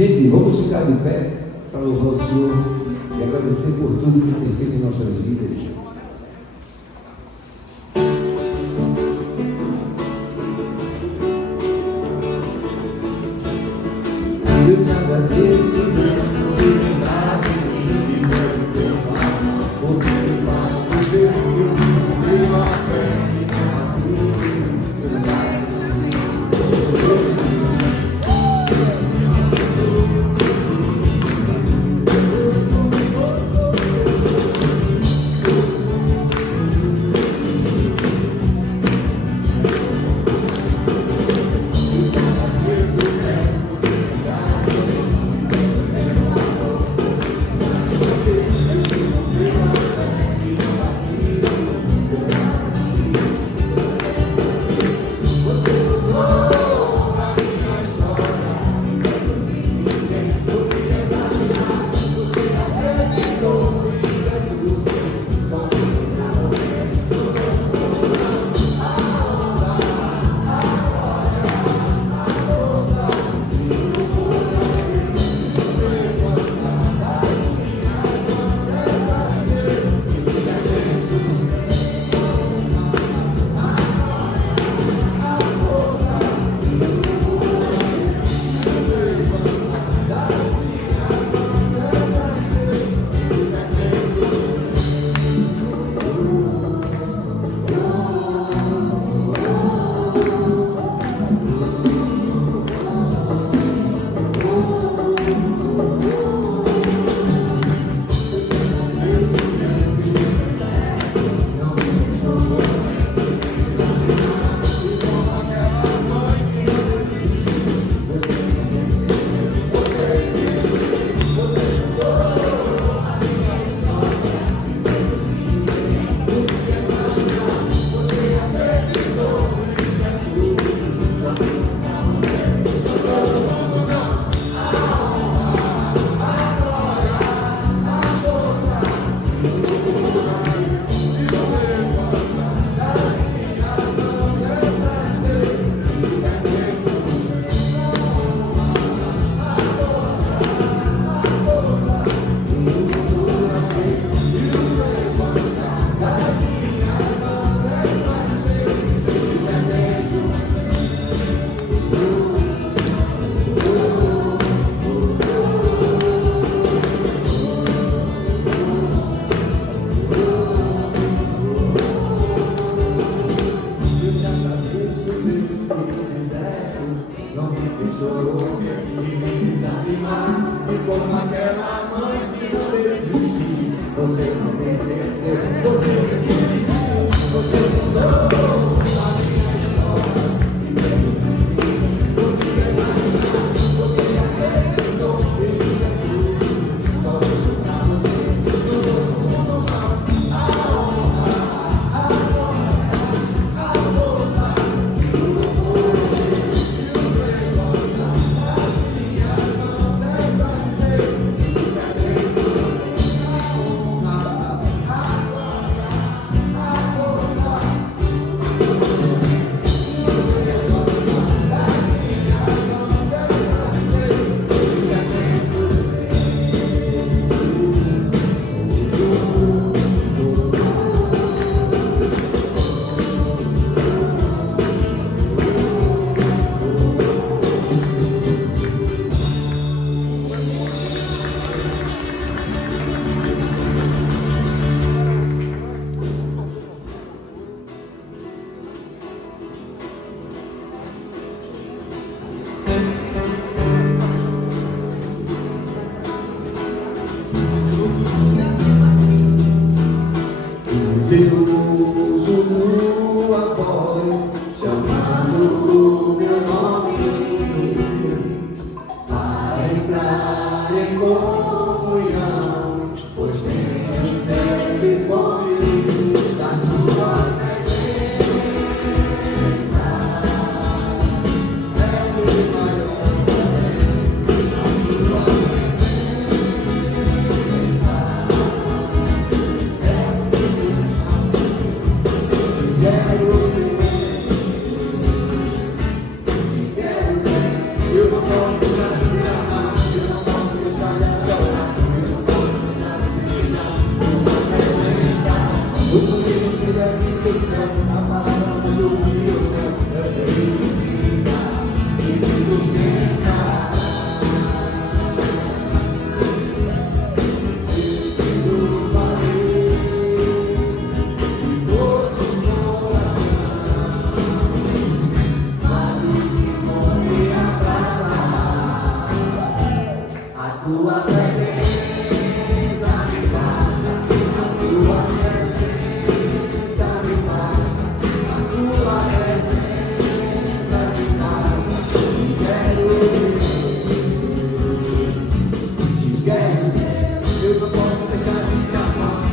Gente, vamos ficar de pé para louvar o Senhor e agradecer por tudo que tem feito em nossas vidas. Eu te agradeço, você lembrar de mim e foi o teu amor, porque me faz o teu filho, a fé e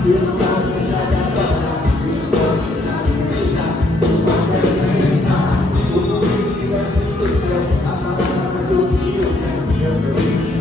eu não posso deixar de adorar, eu não posso deixar de beijar tua presença. O convite que desce do céu, a palavra do que eu quero, eu preciso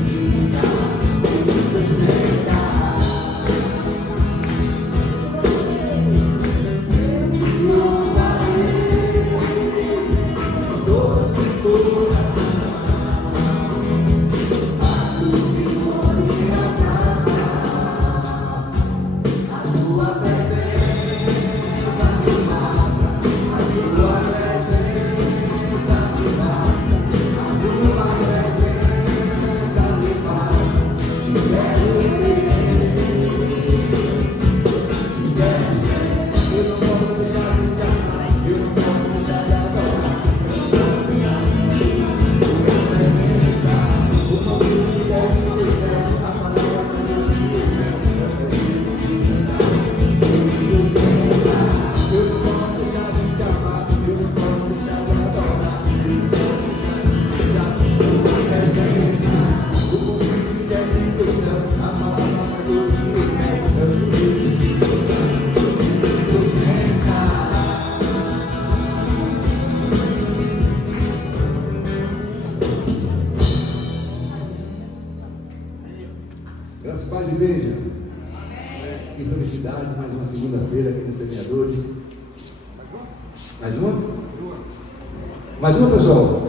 graças a paz, igreja. Que felicidade, mais uma segunda-feira aqui nos Semeadores. Mais uma? Mais uma, pessoal?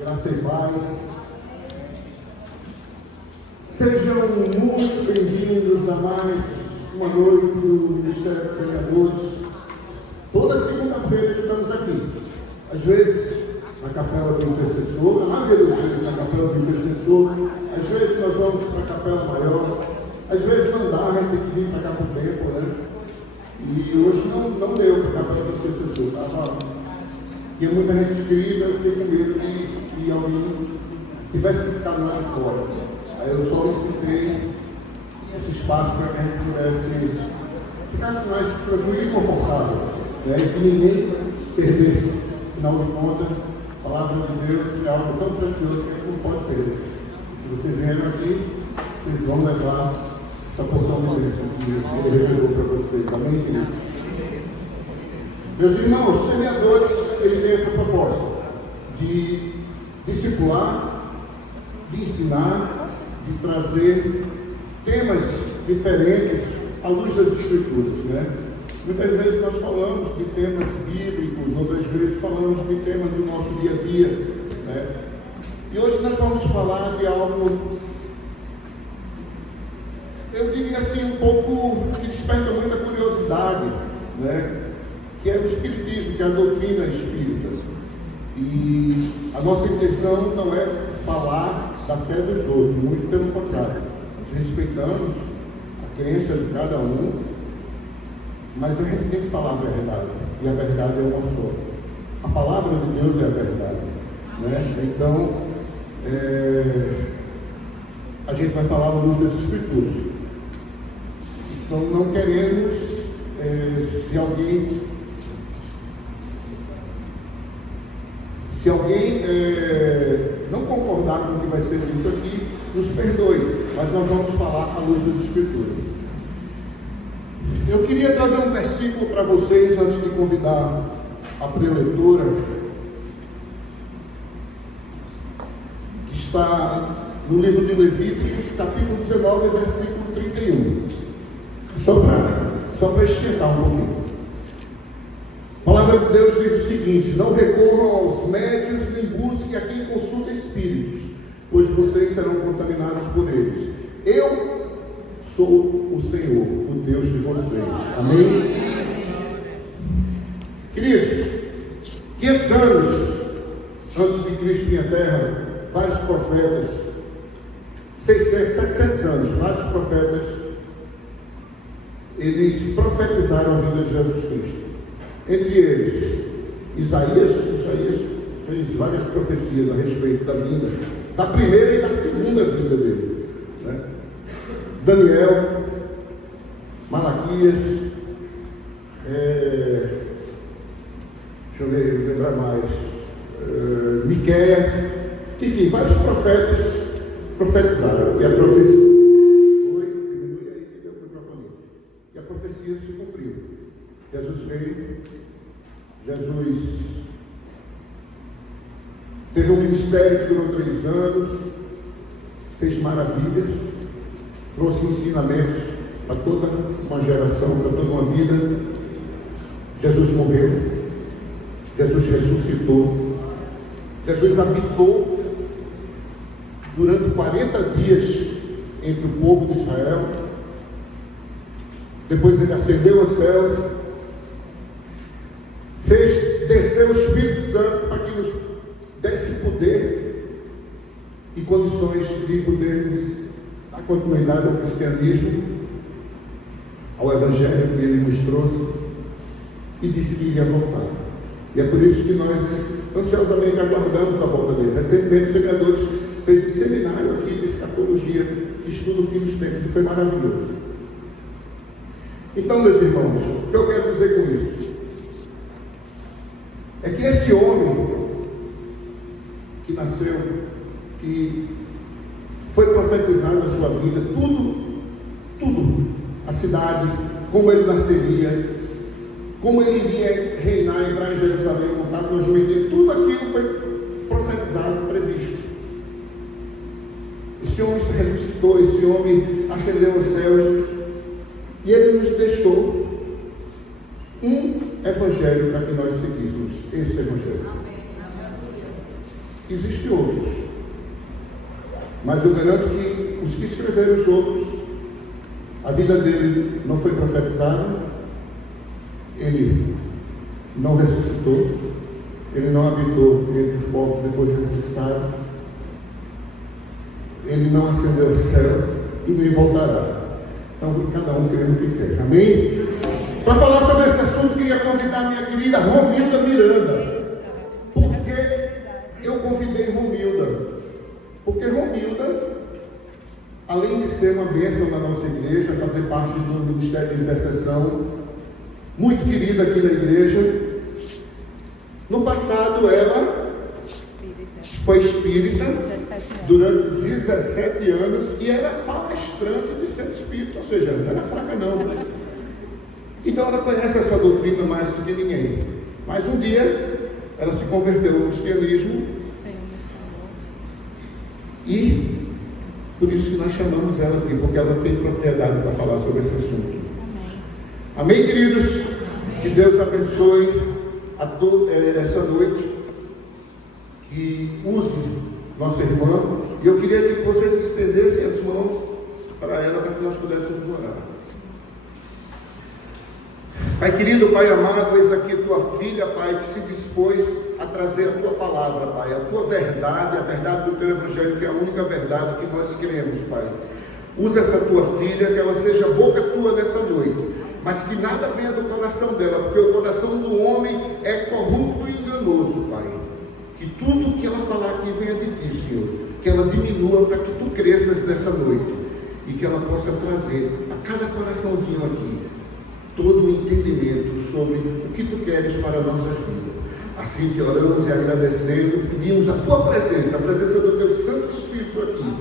Graça e paz. Sejam muito bem-vindos a mais uma noite do Ministério dos Sonhadores. Toda segunda-feira estamos aqui. Às vezes na capela do intercessor, na maioria das vezes na capela do intercessor, às vezes nós vamos para a capela maior, às vezes não dá, a gente tem que vir para cá por tempo, né? E hoje não deu para a capela do intercessor, tinha muita gente inscrita, eu fiquei com medo que alguém tivesse que ficar lá de fora. Aí eu solicitei esse espaço para que a gente pudesse ficar mais tranquilo e confortável, né? E que ninguém perdesse, afinal de contas, a palavra de Deus é algo tão precioso que a gente não pode perder. E se vocês vieram aqui, vocês vão levar essa porção de bênção que Ele revelou para vocês. Amém, queridos? Meus irmãos, semeadores, ele tem essa proposta de discipular, de ensinar, de trazer temas diferentes à luz das Escrituras, né? Muitas vezes nós falamos de temas bíblicos, outras vezes falamos de temas do nosso dia a dia, né? E hoje nós vamos falar de algo, eu diria assim, um pouco que desperta muita curiosidade, né? Que é o Espiritismo, que é a doutrina espírita. E a nossa intenção não é falar da fé dos outros, muito pelo contrário. Nós respeitamos a crença de cada um, mas a gente tem que falar a verdade, e a verdade é uma só. A palavra de Deus é a verdade, né? Então, a gente vai falar à luz das Escrituras. Então, não queremos, se alguém não concordar com o que vai ser dito aqui, nos perdoe, mas nós vamos falar à luz das Escrituras. Eu queria trazer um versículo para vocês antes de convidar a preletora, que está no livro de Levíticos, capítulo 19, versículo 31. Só para esquentar um pouquinho. A palavra de Deus diz o seguinte: não recorram aos médios, nem busquem a quem consulta espíritos, pois vocês serão contaminados por eles. Eu sou o Senhor, o Deus de vocês. Amém? Queridos, 500 anos antes de Cristo vir à Terra, vários profetas, 700 anos, vários profetas, eles profetizaram a vida de Jesus Cristo. Entre eles, Isaías fez várias profecias a respeito da vinda, da primeira e da segunda vinda dele, né? Daniel, Malaquias, deixa eu ver, lembrar mais, Miqueias, enfim, vários profetas profetizaram, e a profecia se cumpriu. Jesus veio, Jesus teve um ministério que durou 3 anos, fez maravilhas, trouxe ensinamentos para toda uma geração, para toda uma vida. Jesus morreu, Jesus ressuscitou, Jesus habitou durante 40 dias entre o povo de Israel. Depois ele ascendeu aos céus, fez descer o Espírito Santo para que nos desse poder e condições de podermos dar continuidade ao cristianismo, ao Evangelho que ele nos trouxe, e disse que iria voltar. E é por isso que nós ansiosamente aguardamos a volta dele. Recentemente, os semeadores fez um seminário aqui de escatologia, que estuda o fim dos tempos, e foi maravilhoso. Então, meus irmãos, o que eu quero dizer com isso? É que esse homem que nasceu, que foi profetizado na sua vida, tudo, a cidade, como ele nasceria, como ele iria reinar, entrar em Jerusalém, montado no jumentinho, tudo aquilo foi profetizado, previsto. Esse homem se ressuscitou, esse homem ascendeu aos céus, e ele nos deixou um evangelho para que nós seguíssemos esse evangelho. Existem outros, mas eu garanto que os que escreveram os outros, a vida dele não foi profetizada, ele não ressuscitou, ele não habitou entre os povos depois de ressuscitado, ele não ascendeu ao céu e nem voltará. Então, cada um crê no que quer. Amém? Para falar sobre esse assunto, queria convidar minha querida Romilda Miranda. Por que eu convidei Romilda? Porque Romilda, além de ser uma bênção na nossa igreja, fazer parte do Ministério de Intercessão, muito querida aqui na igreja, no passado ela foi espírita durante 17 anos e era palestrante de centro espírita, ou seja, não era fraca não. Então ela conhece essa doutrina mais do que ninguém. Mas um dia ela se converteu ao cristianismo e por isso que nós chamamos ela aqui, porque ela tem propriedade para falar sobre esse assunto. Amém, queridos? Que Deus abençoe essa noite, que use nossa irmã, e eu queria que vocês estendessem as mãos para ela, para que nós pudéssemos orar. Pai querido, Pai amado, eis aqui tua filha, Pai, que se dispôs a trazer a tua palavra, Pai, a tua verdade, a verdade do teu evangelho, que é a única verdade que nós queremos, Pai. Usa essa tua filha, que ela seja boca tua nessa noite, mas que nada venha do coração dela, porque o coração do homem é corrupto e enganoso, Pai. Que tudo que ela falar aqui venha de ti, Senhor, que ela diminua para que tu cresças nessa noite, e que ela possa trazer a cada coraçãozinho aqui todo o entendimento sobre o que tu queres para a nossa vida. Assim que oramos e agradecendo, pedimos a tua presença, a presença do teu Santo Espírito aqui.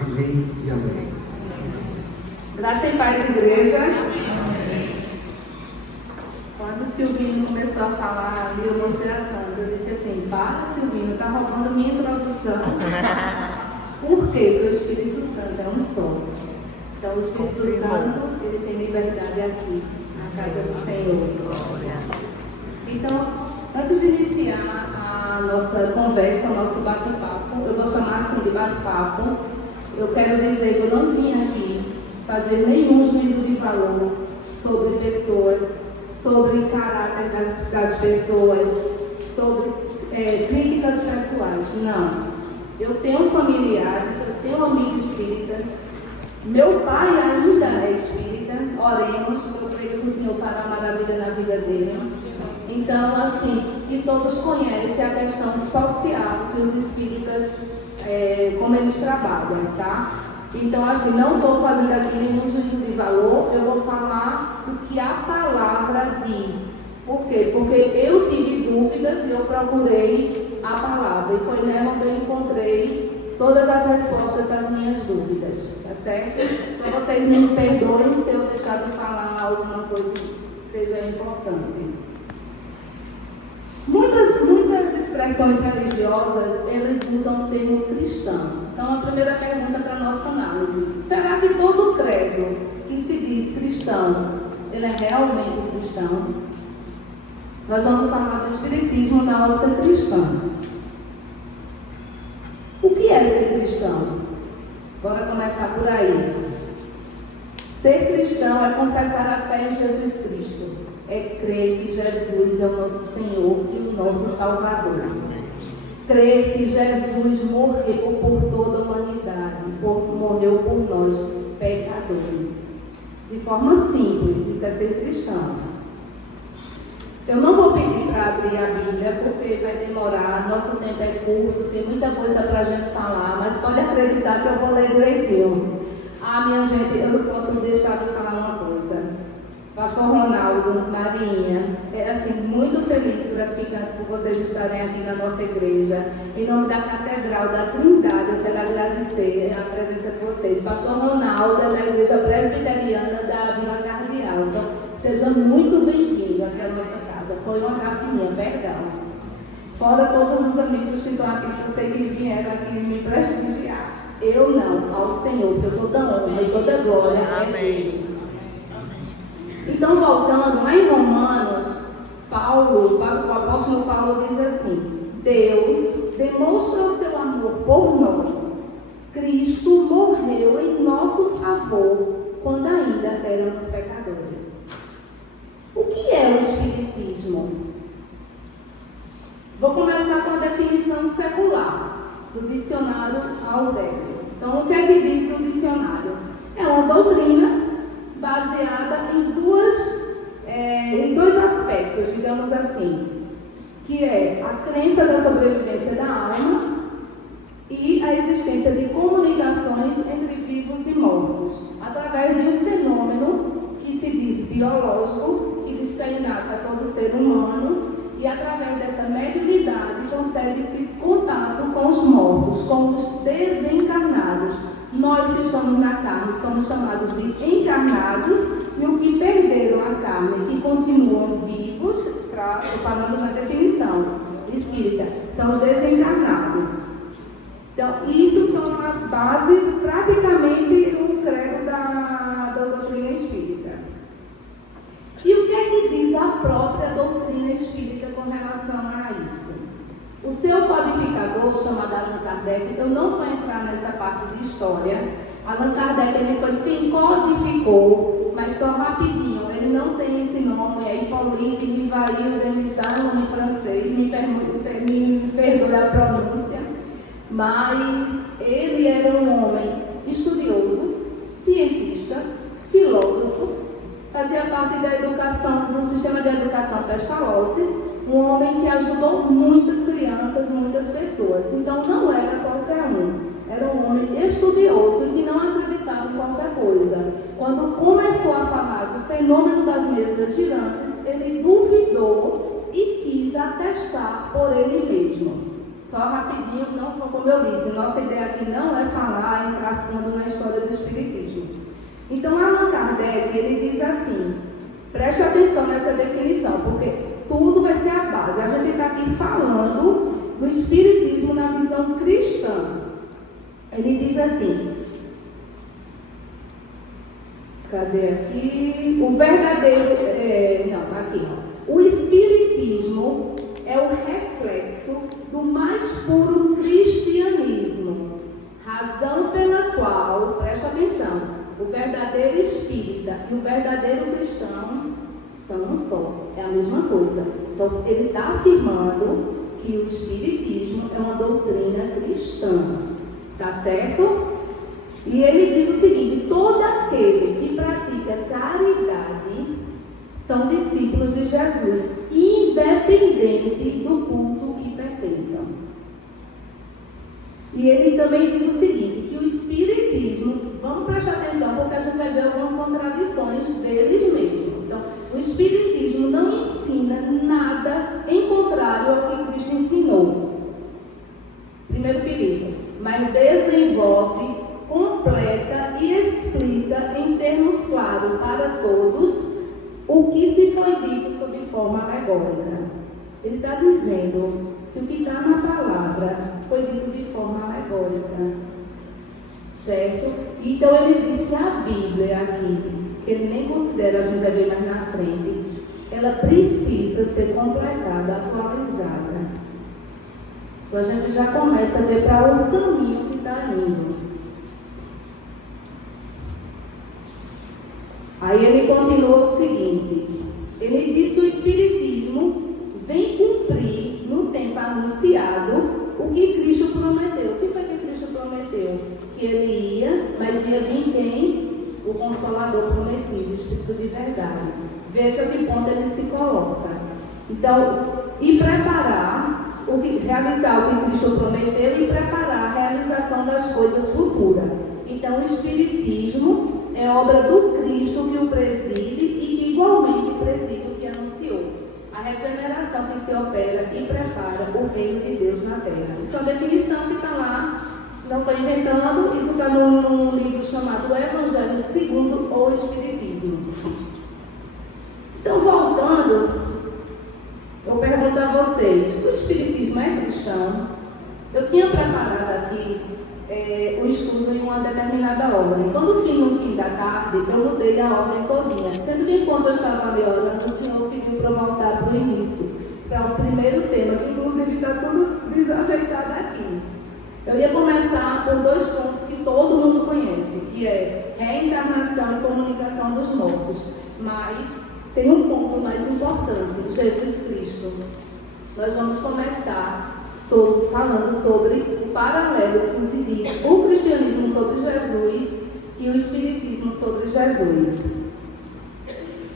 Amém e amém. Graça e paz, igreja. Quando Silvino começou a falar, eu mostrei a Sandra, eu disse assim: para, Silvino, está roubando minha introdução. Por quê? Porque o Espírito Santo é um só. Então o Espírito Santo, ele tem liberdade aqui, na casa do Senhor. Então, antes de iniciar a nossa conversa, o nosso bate-papo, eu vou chamar assim de bate-papo. Eu quero dizer que eu não vim aqui fazer nenhum juízo de valor sobre pessoas, sobre caráter das pessoas, sobre críticas pessoais. Não. Eu tenho familiares, eu tenho amigos espíritas. Meu pai ainda é espírita. Oremos, eu creio que o Senhor fará maravilha na vida dele. Então, assim, e todos conhecem a questão social que os espíritas, como eles trabalham, tá? Então, assim, não estou fazendo aqui nenhum juízo de valor, eu vou falar o que a palavra diz. Por quê? Porque eu tive dúvidas e eu procurei a palavra, e foi nela que eu encontrei todas as respostas das minhas dúvidas, tá certo? Então, vocês me perdoem se eu deixar de falar alguma coisa que seja importante. Muitas expressões religiosas, eles usam o termo cristão. Então, a primeira pergunta para a nossa análise: será que todo credo que se diz cristão, ele é realmente cristão? Nós vamos falar do espiritismo na ótica cristã. O que é ser cristão? Bora começar por aí. Ser cristão é confessar a fé em Jesus Cristo. É crer que Jesus é o nosso Senhor e o nosso Salvador. Crer que Jesus morreu por toda a humanidade, morreu por nós, pecadores. De forma simples, isso é ser cristão. Eu não vou pedir para abrir a Bíblia, porque vai demorar, nosso tempo é curto, tem muita coisa para a gente falar, mas pode acreditar que eu vou ler direitinho. Minha gente, eu não posso deixar de falar uma coisa. Pastor Ronaldo, Marinha, é assim, muito feliz, gratificante por vocês estarem aqui na nossa igreja. Em nome da Catedral da Trindade, eu quero agradecer a presença de vocês. Pastor Ronaldo é da Igreja Presbiteriana da Vila Cardeal. Então, seja muito bem-vindo aqui à nossa casa. Foi uma gafinha, perdão. Fora todos os amigos que estão aqui, que eu sei que vieram aqui me prestigiar. Eu não, ao Senhor, porque toda honra e toda glória é dele. Então, voltando lá em Romanos, o apóstolo Paulo diz assim: Deus demonstrou seu amor por nós. Cristo morreu em nosso favor quando ainda éramos pecadores. O que é o Espiritismo? Vou começar com a definição secular do dicionário Aurélio. Então, o que é que diz o dicionário? É uma doutrina baseada em dois aspectos, digamos assim, que é a crença da sobrevivência da alma e a existência de comunicações entre vivos e mortos, através de um fenômeno que se diz biológico, que diz que é inato a todo ser humano, e através dessa mediunidade consegue-se contato com os mortos, com os desencarnados. Nós que estamos na carne somos chamados de encarnados, e os que perderam a carne e continuam vivos, falando na definição espírita, são os desencarnados. Então, isso são as bases, praticamente, do credo da doutrina espírita. E o que é que diz a própria doutrina espírita com relação a isso? O seu codificador, chamado Allan Kardec, eu não vou entrar nessa parte de história. Allan Kardec, ele foi quem codificou, mas só rapidinho, ele não tem esse nome, é Hippolyte Rivail Denisard, nome francês, me perdoe a pronúncia, mas ele era um homem estudioso, cientista, filósofo, fazia parte da educação, do sistema de educação Pestalozzi, um homem que ajudou muitas crianças, muitas pessoas. Então não era qualquer um, era um homem estudioso e que não acreditava em qualquer coisa. Quando começou a falar do fenômeno das mesas girantes, ele duvidou e quis atestar por ele mesmo. Só rapidinho, não foi como eu disse, nossa ideia aqui não é falar, entrar fundo na história do Espiritismo. Então Allan Kardec, ele diz assim, preste atenção nessa definição, porque tudo vai ser a base. A gente está aqui falando do Espiritismo na visão cristã. Ele diz assim, cadê aqui? O verdadeiro, o Espiritismo é o reflexo do mais puro cristianismo, razão pela qual, preste atenção, o verdadeiro espírita e o verdadeiro cristão são um só, é a mesma coisa. Então, ele está afirmando que o Espiritismo é uma doutrina cristã, tá certo? E ele diz o seguinte, todo aquele que pratica caridade são discípulos de Jesus, independente do culto que pertençam. E ele também diz o seguinte, que o Espiritismo, vamos prestar atenção porque a gente vai ver algumas contradições deles mesmos. Então, o Espiritismo não ensina nada em contrário ao que Cristo ensinou. Primeiro perigo, mas desenvolve, completa e explica em termos claros para todos o que se foi dito sob forma alegórica. Ele está dizendo que o que está na palavra foi dito de forma alegórica, certo? Então ele diz que a Bíblia aqui, que ele nem considera, a gente vai ver mais na frente, ela precisa ser completada, atualizada. Então a gente já começa a ver para o caminho que está indo. Aí ele continua o seguinte, ele diz que o Espiritismo vem cumprir no tempo anunciado o que Cristo prometeu. O que foi que Cristo prometeu? Que ele ia, mas ia vir quem? O Consolador prometido, o Espírito de verdade. Veja que ponto ele se coloca. Então, e preparar, realizar o que Cristo prometeu e preparar a realização das coisas futuras. Então, o Espiritismo é obra do Cristo que o preside e que igualmente preside o que anunciou. A regeneração que se opera e prepara o reino de Deus na terra. Isso é uma definição que está lá, não estou inventando, isso está num livro chamado Evangelho segundo o Espiritismo. Então, voltando, eu pergunto a vocês, o Espiritismo é cristão? Eu tinha preparado aqui o estudo em uma determinada ordem. Quando no fim da tarde, eu mudei a ordem todinha. Sendo que enquanto eu estava ali orando, o Senhor pediu para eu voltar para o início. para o primeiro tema, que inclusive está tudo desajeitado aqui. Eu ia começar por 2 pontos que todo mundo conhece, que é reencarnação e comunicação dos mortos. Mas tem um ponto mais importante, Jesus Cristo. Nós vamos começar falando sobre o paralelo entre o cristianismo sobre Jesus e o espiritismo sobre Jesus.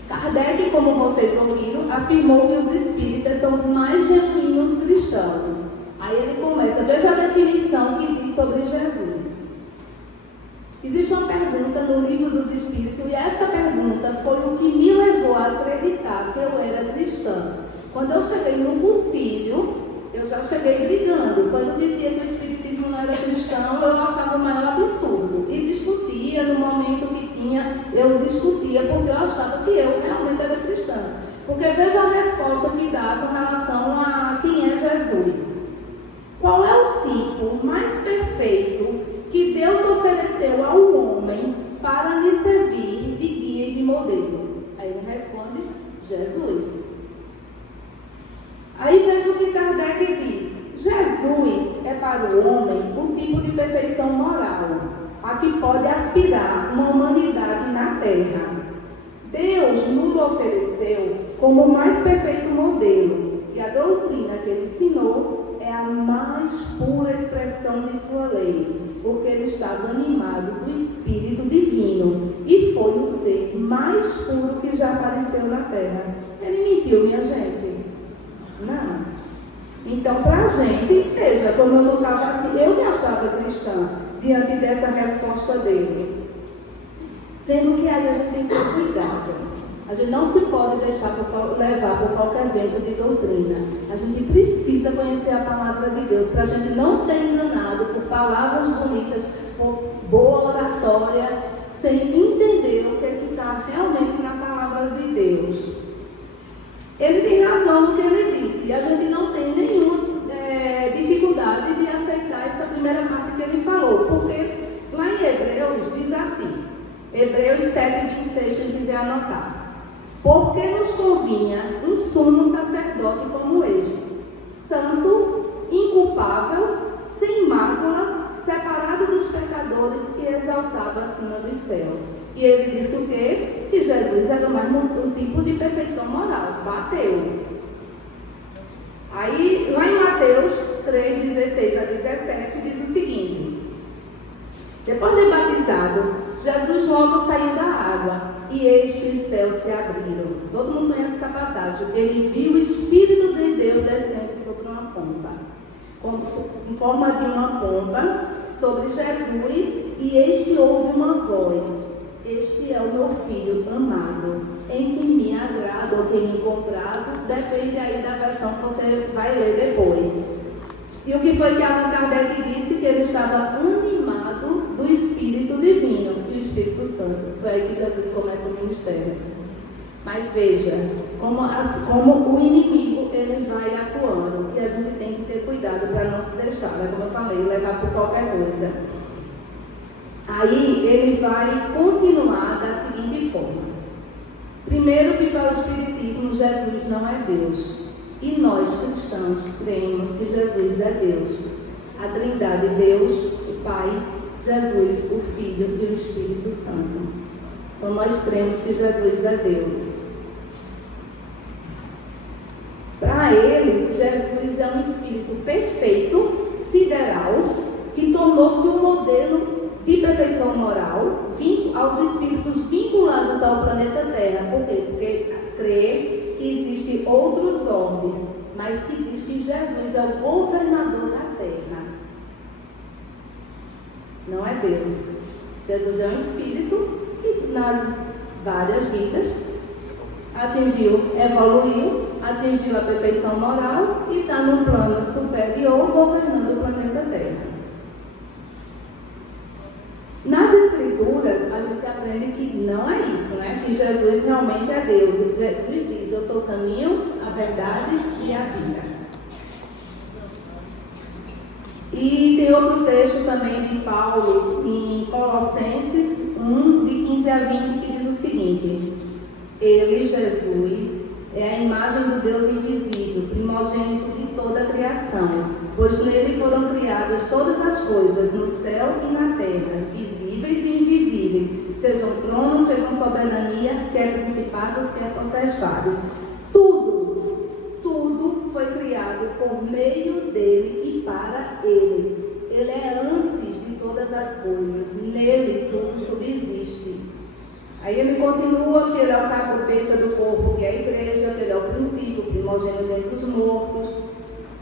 Kardec, como vocês ouviram, afirmou que os espíritas são os mais genuínos cristãos. Aí ele começa, veja a definição que diz sobre Jesus. Existe uma pergunta no Livro dos Espíritos, e essa pergunta foi o que me levou a acreditar que eu era cristã. Quando eu cheguei no concílio, eu já cheguei brigando. Quando dizia que o espiritismo não era cristão, eu achava o maior absurdo. E discutia, no momento que tinha, eu discutia, porque eu achava que eu realmente era cristã. Porque veja a resposta que dá com relação a quem é Jesus. Qual é o tipo mais perfeito que Deus ofereceu ao homem para lhe servir de guia e de modelo? Aí ele responde, Jesus. Aí veja o que Kardec diz. Jesus é para o homem o tipo de perfeição moral a que pode aspirar uma humanidade na Terra. Deus nos ofereceu como o mais perfeito modelo, e a doutrina que ele ensinou é a mais pura expressão de sua lei, porque ele estava animado do Espírito Divino e foi o ser mais puro que já apareceu na Terra. Ele mentiu, minha gente? Não. Então, para a gente, veja, como eu não estava assim, eu me achava cristã diante dessa resposta dele. Sendo que aí a gente tem que ter cuidado. A gente não se pode deixar levar por qualquer vento de doutrina. A gente precisa conhecer a palavra de Deus, para a gente não ser enganado por palavras bonitas, por boa oratória, sem entender o que é que está realmente na palavra de Deus. Ele tem razão no que ele disse, e a gente não tem nenhuma dificuldade de aceitar essa primeira parte que ele falou, porque lá em Hebreus diz assim, Hebreus 7:26, quem quiser anotar. Porque nos convinha um sumo sacerdote como este, santo, inculpável, sem mácula, separado dos pecadores e exaltado acima dos céus. E ele disse o quê? Que Jesus era um tipo de perfeição moral. Bateu. Aí, lá em Mateus 3:16-17, diz o seguinte. Depois de batizado, Jesus logo saiu da água e eis que os céus se abriram. Todo mundo conhece essa passagem. Ele viu o Espírito de Deus descendo sobre uma pomba, em forma de uma pomba, sobre Jesus, e eis que houve uma voz. Este é o meu filho amado, em quem me agrada ou quem me compraz, depende aí da versão que você vai ler depois. E o que foi que Allan Kardec disse? Que ele estava animado do Espírito Divino e o Espírito Santo. Foi aí que Jesus começa o ministério. Mas veja, como o inimigo ele vai atuando, e a gente tem que ter cuidado para não se deixar, como eu falei, levar por qualquer coisa. Aí ele vai continuar da seguinte forma. Primeiro, que para o Espiritismo Jesus não é Deus. E nós cristãos cremos que Jesus é Deus. A Trindade, Deus, o Pai, Jesus, o Filho e o Espírito Santo. Então nós cremos que Jesus é Deus. Para eles, Jesus é um Espírito perfeito, sideral, que tornou-se um modelo de perfeição moral aos espíritos vinculados ao planeta Terra. Por quê? Porque crê que existem outros orbes, mas que diz que Jesus é o governador da Terra. Não é Deus. Jesus é um espírito que nas várias vidas evoluiu, atingiu a perfeição moral e está num plano superior governando o planeta Terra. Nas Escrituras, a gente aprende que não é isso, né? Que Jesus realmente é Deus. Jesus diz, eu sou o caminho, a verdade e a vida. E tem outro texto também de Paulo, em Colossenses 1, de 15 a 20, que diz o seguinte. Ele, Jesus, É a imagem do Deus invisível, primogênito de toda a criação, pois nele foram criadas todas as coisas, no céu e na terra, visíveis e invisíveis, sejam tronos, sejam soberania, quer principado, quer potestades. Tudo foi criado por meio dele e para ele. Ele é antes de todas as coisas, nele tudo subsiste. Aí ele continua que ele é o cabeça do corpo, que é a igreja, que ele é o princípio, o primogênito dentre os mortos.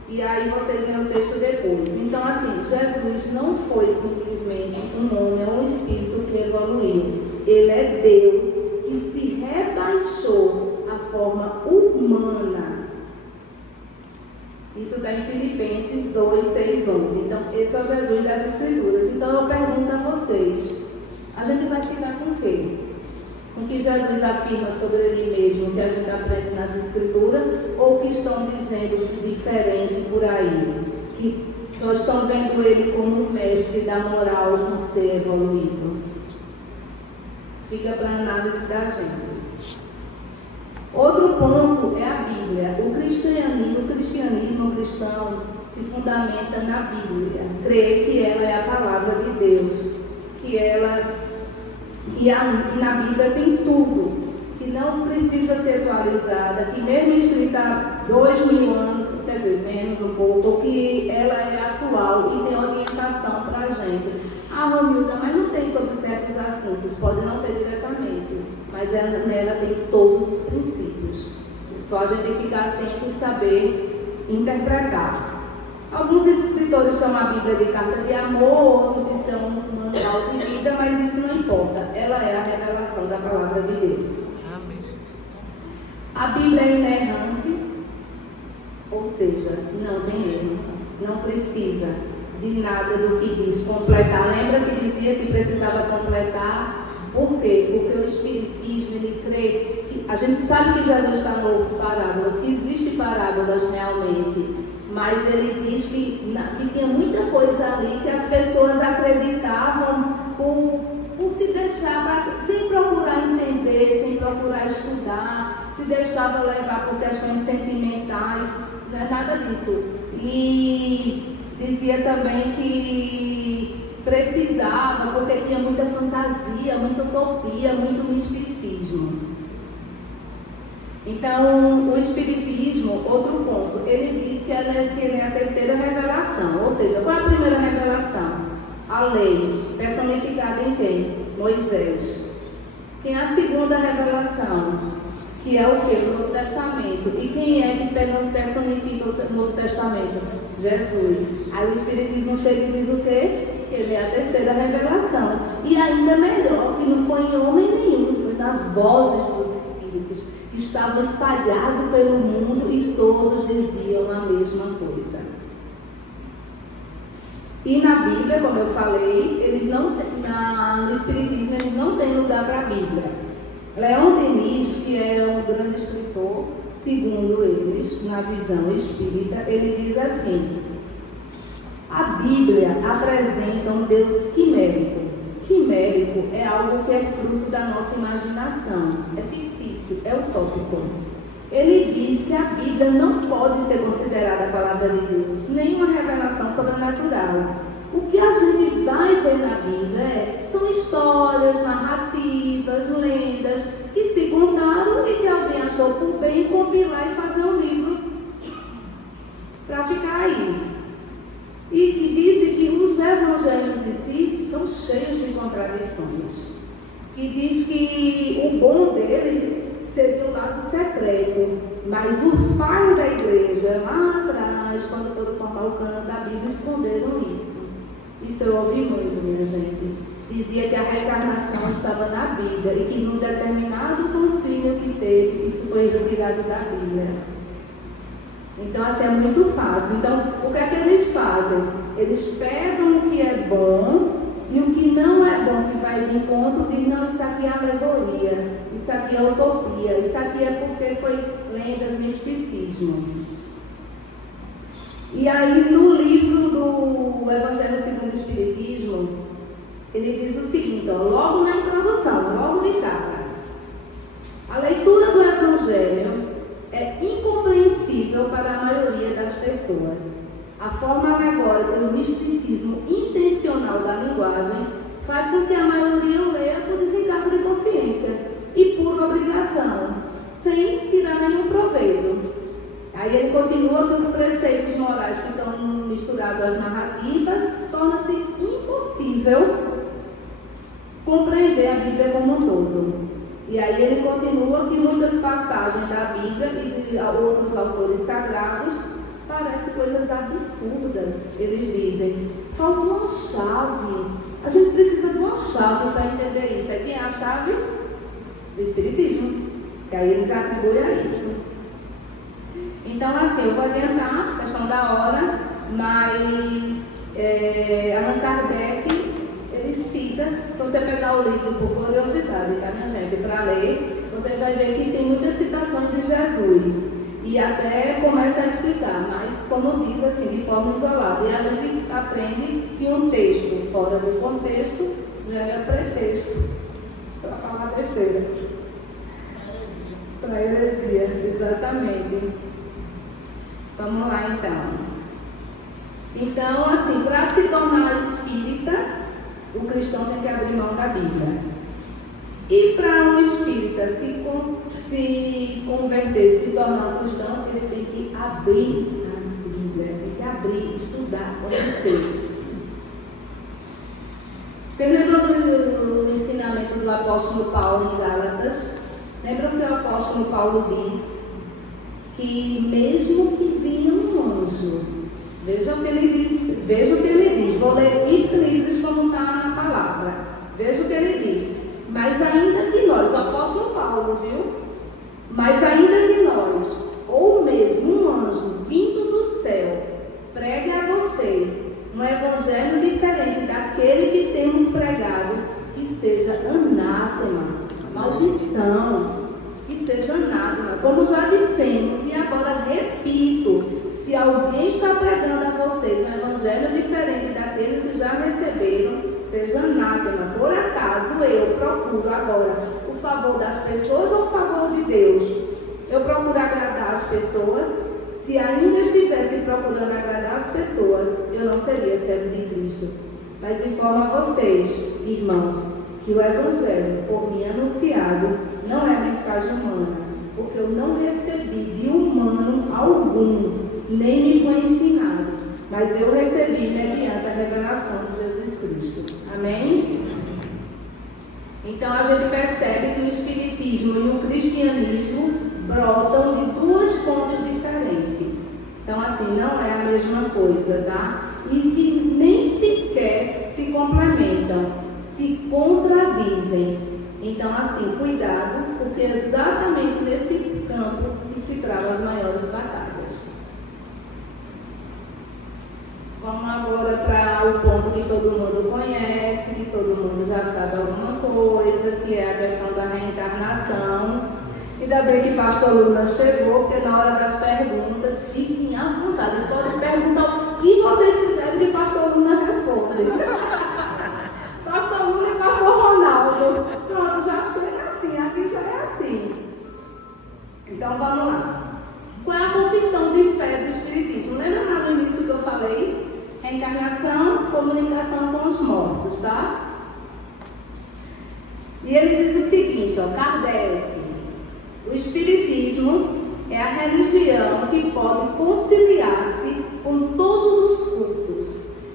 E aí você vê o texto depois. Então, assim, Jesus não foi simplesmente um homem ou um espírito que evoluiu. Ele é Deus que se rebaixou à forma humana. Isso está em Filipenses 2, 6, 11. Então, esse é o Jesus das Escrituras. Então, eu pergunto a vocês, a gente vai ficar com o quê? Com o que Jesus afirma sobre ele mesmo, que a gente aprende nas Escrituras, ou que estão dizendo diferente por aí, que só estão vendo ele como um mestre da moral, um ser evoluído? Isso fica para a análise da gente. Outro ponto é a Bíblia. O cristianismo cristão se fundamenta na Bíblia. Crê que ela é a palavra de Deus, que na Bíblia tem tudo, que não precisa ser atualizada, que mesmo escrita há 2000 anos, quer dizer, menos um pouco, que ela é atual e tem orientação para a gente. Ah, Romilda, mas não tem sobre certos assuntos, pode não ter diretamente, mas nela tem todos os princípios. Só a gente tem que ficar atento e saber interpretar. Alguns escritores chamam a Bíblia de carta de amor, outros dizem um manual de vida, mas isso não importa. Ela é a revelação da palavra de Deus. Amém. A Bíblia é inerrante, ou seja, não tem erro, não precisa de nada do que diz completar. Lembra que dizia que precisava completar? Por quê? Porque o Espiritismo, ele crê que a gente sabe que Jesus está no parábolas, que existem parábolas realmente, mas ele diz que tinha muita coisa ali que as pessoas acreditavam por se deixar, sem procurar entender, sem procurar estudar, se deixava levar por questões sentimentais, não é nada disso. E dizia também que precisava, porque tinha muita fantasia, muita utopia, muito misticismo. Então, o Espiritismo, outro ponto, ele diz que ele é a terceira revelação. Ou seja, qual é a primeira revelação? A lei, personificada em quem? Moisés. Quem é a segunda revelação? Que é o quê? O Novo Testamento. E quem é que personifica o Novo Testamento? Jesus. Aí o Espiritismo chega e diz o quê? Que ele é a terceira revelação. E ainda melhor, que não foi em homem nenhum, foi nas vozes dos Espíritos, que estavam espalhados pelo mundo e todos diziam a mesma coisa. E na Bíblia, como eu falei, ele não no Espiritismo ele não tem lugar para a Bíblia. Leon Denis, que é um grande escritor, segundo eles, na visão espírita, ele diz assim: a Bíblia apresenta um Deus quimérico. Quimérico é algo que é fruto da nossa imaginação, é fictício, é utópico. Ele diz que a Bíblia não pode ser considerada a palavra de Deus, nem uma revelação sobrenatural. O que a gente vai ver na Bíblia são histórias, narrativas, lendas que se contaram e que alguém achou por bem compilar e fazer um livro para ficar aí. E que disse que os evangelhos em si são cheios de contradições. Que diz que o bom deles seria o lado secreto, mas os pais da igreja, lá atrás, quando foram formar o cânone da Bíblia, esconderam isso. Isso eu ouvi muito, minha gente. Dizia que a reencarnação estava na Bíblia e que num determinado concílio que teve, isso foi retirado da Bíblia. Então, assim, é muito fácil. Então, o que é que eles fazem? Eles pegam o que é bom e o que não é bom, que vai de encontro, diz: não, isso aqui é alegoria, isso aqui é utopia, isso aqui é porque foi lendas, misticismo. E aí, no livro do Evangelho segundo o Espiritismo, ele diz o seguinte, ó, logo na introdução, logo de cara: a leitura do Evangelho ele continua que os preceitos morais que estão misturados às narrativas torna-se impossível compreender a Bíblia como um todo. E aí ele continua que muitas passagens da Bíblia e de outros autores sagrados parecem coisas absurdas. Eles dizem, falta uma chave. A gente precisa de uma chave para entender isso. Aí quem é a chave? O Espiritismo. Que aí eles atribuem a isso. Então, assim, eu vou adiantar a questão da hora, mas Allan Kardec, ele cita, se você pegar o livro por curiosidade, tá, minha gente, para ler, você vai ver que tem muitas citações de Jesus. E até começa a explicar, mas como diz assim, de forma isolada. E a gente aprende que um texto fora do contexto já é pretexto para falar besteira. Para heresia, exatamente. Vamos lá então. Então, assim, para se tornar espírita, o cristão tem que abrir mão da Bíblia. E para um espírita se converter, se tornar um cristão, ele tem que abrir a Bíblia, tem que abrir, estudar, conhecer. Você lembra do ensinamento do apóstolo Paulo em Gálatas? Lembra que o apóstolo Paulo diz que mesmo que vinha um anjo, veja o que ele diz, vou ler ipsis como está na palavra, veja o que ele diz, mas ainda que nós, o apóstolo Paulo, viu? Mas ainda que nós, ou mesmo um anjo vindo do céu, pregue a vocês um evangelho diferente daquele que temos pregado, que seja anátema, maldição, que seja anátema, como já dissemos, e agora repito, se alguém está pregando a vocês um evangelho diferente daquele que já receberam, seja anátema. Por acaso eu procuro agora o favor das pessoas ou o favor de Deus? Eu procuro agradar as pessoas. Se ainda estivesse procurando agradar as pessoas, eu não seria servo de Cristo. Mas informo a vocês, irmãos, que o evangelho por mim anunciado não é mensagem humana, porque eu não recebi de humano algum, nem me foi ensinado, mas eu recebi mediante a revelação de Jesus Cristo. Amém? Então a gente percebe que o Espiritismo e o Cristianismo brotam de duas fontes diferentes. Então assim, não é a mesma coisa, tá? E que nem sequer se complementam, se contradizem. Então assim, cuidado, porque é exatamente nesse campo que se travam as maiores batalhas. Vamos agora para o ponto que todo mundo conhece, que todo mundo já sabe alguma coisa, que é a questão da reencarnação. Ainda bem que pastor Luna chegou, porque na hora das perguntas, fiquem à vontade. Podem perguntar o que vocês quiserem que pastor Luna responde. Pastor Luna e pastor Ronaldo. Pronto, já chega assim, aqui já é assim. Então vamos lá. Qual é a confissão de fé do Espiritismo? Lembra lá no início que eu falei? Reencarnação, comunicação com os mortos, tá? E ele diz o seguinte, ó, Kardec. O Espiritismo é a religião que pode conciliar-se com todos os cultos,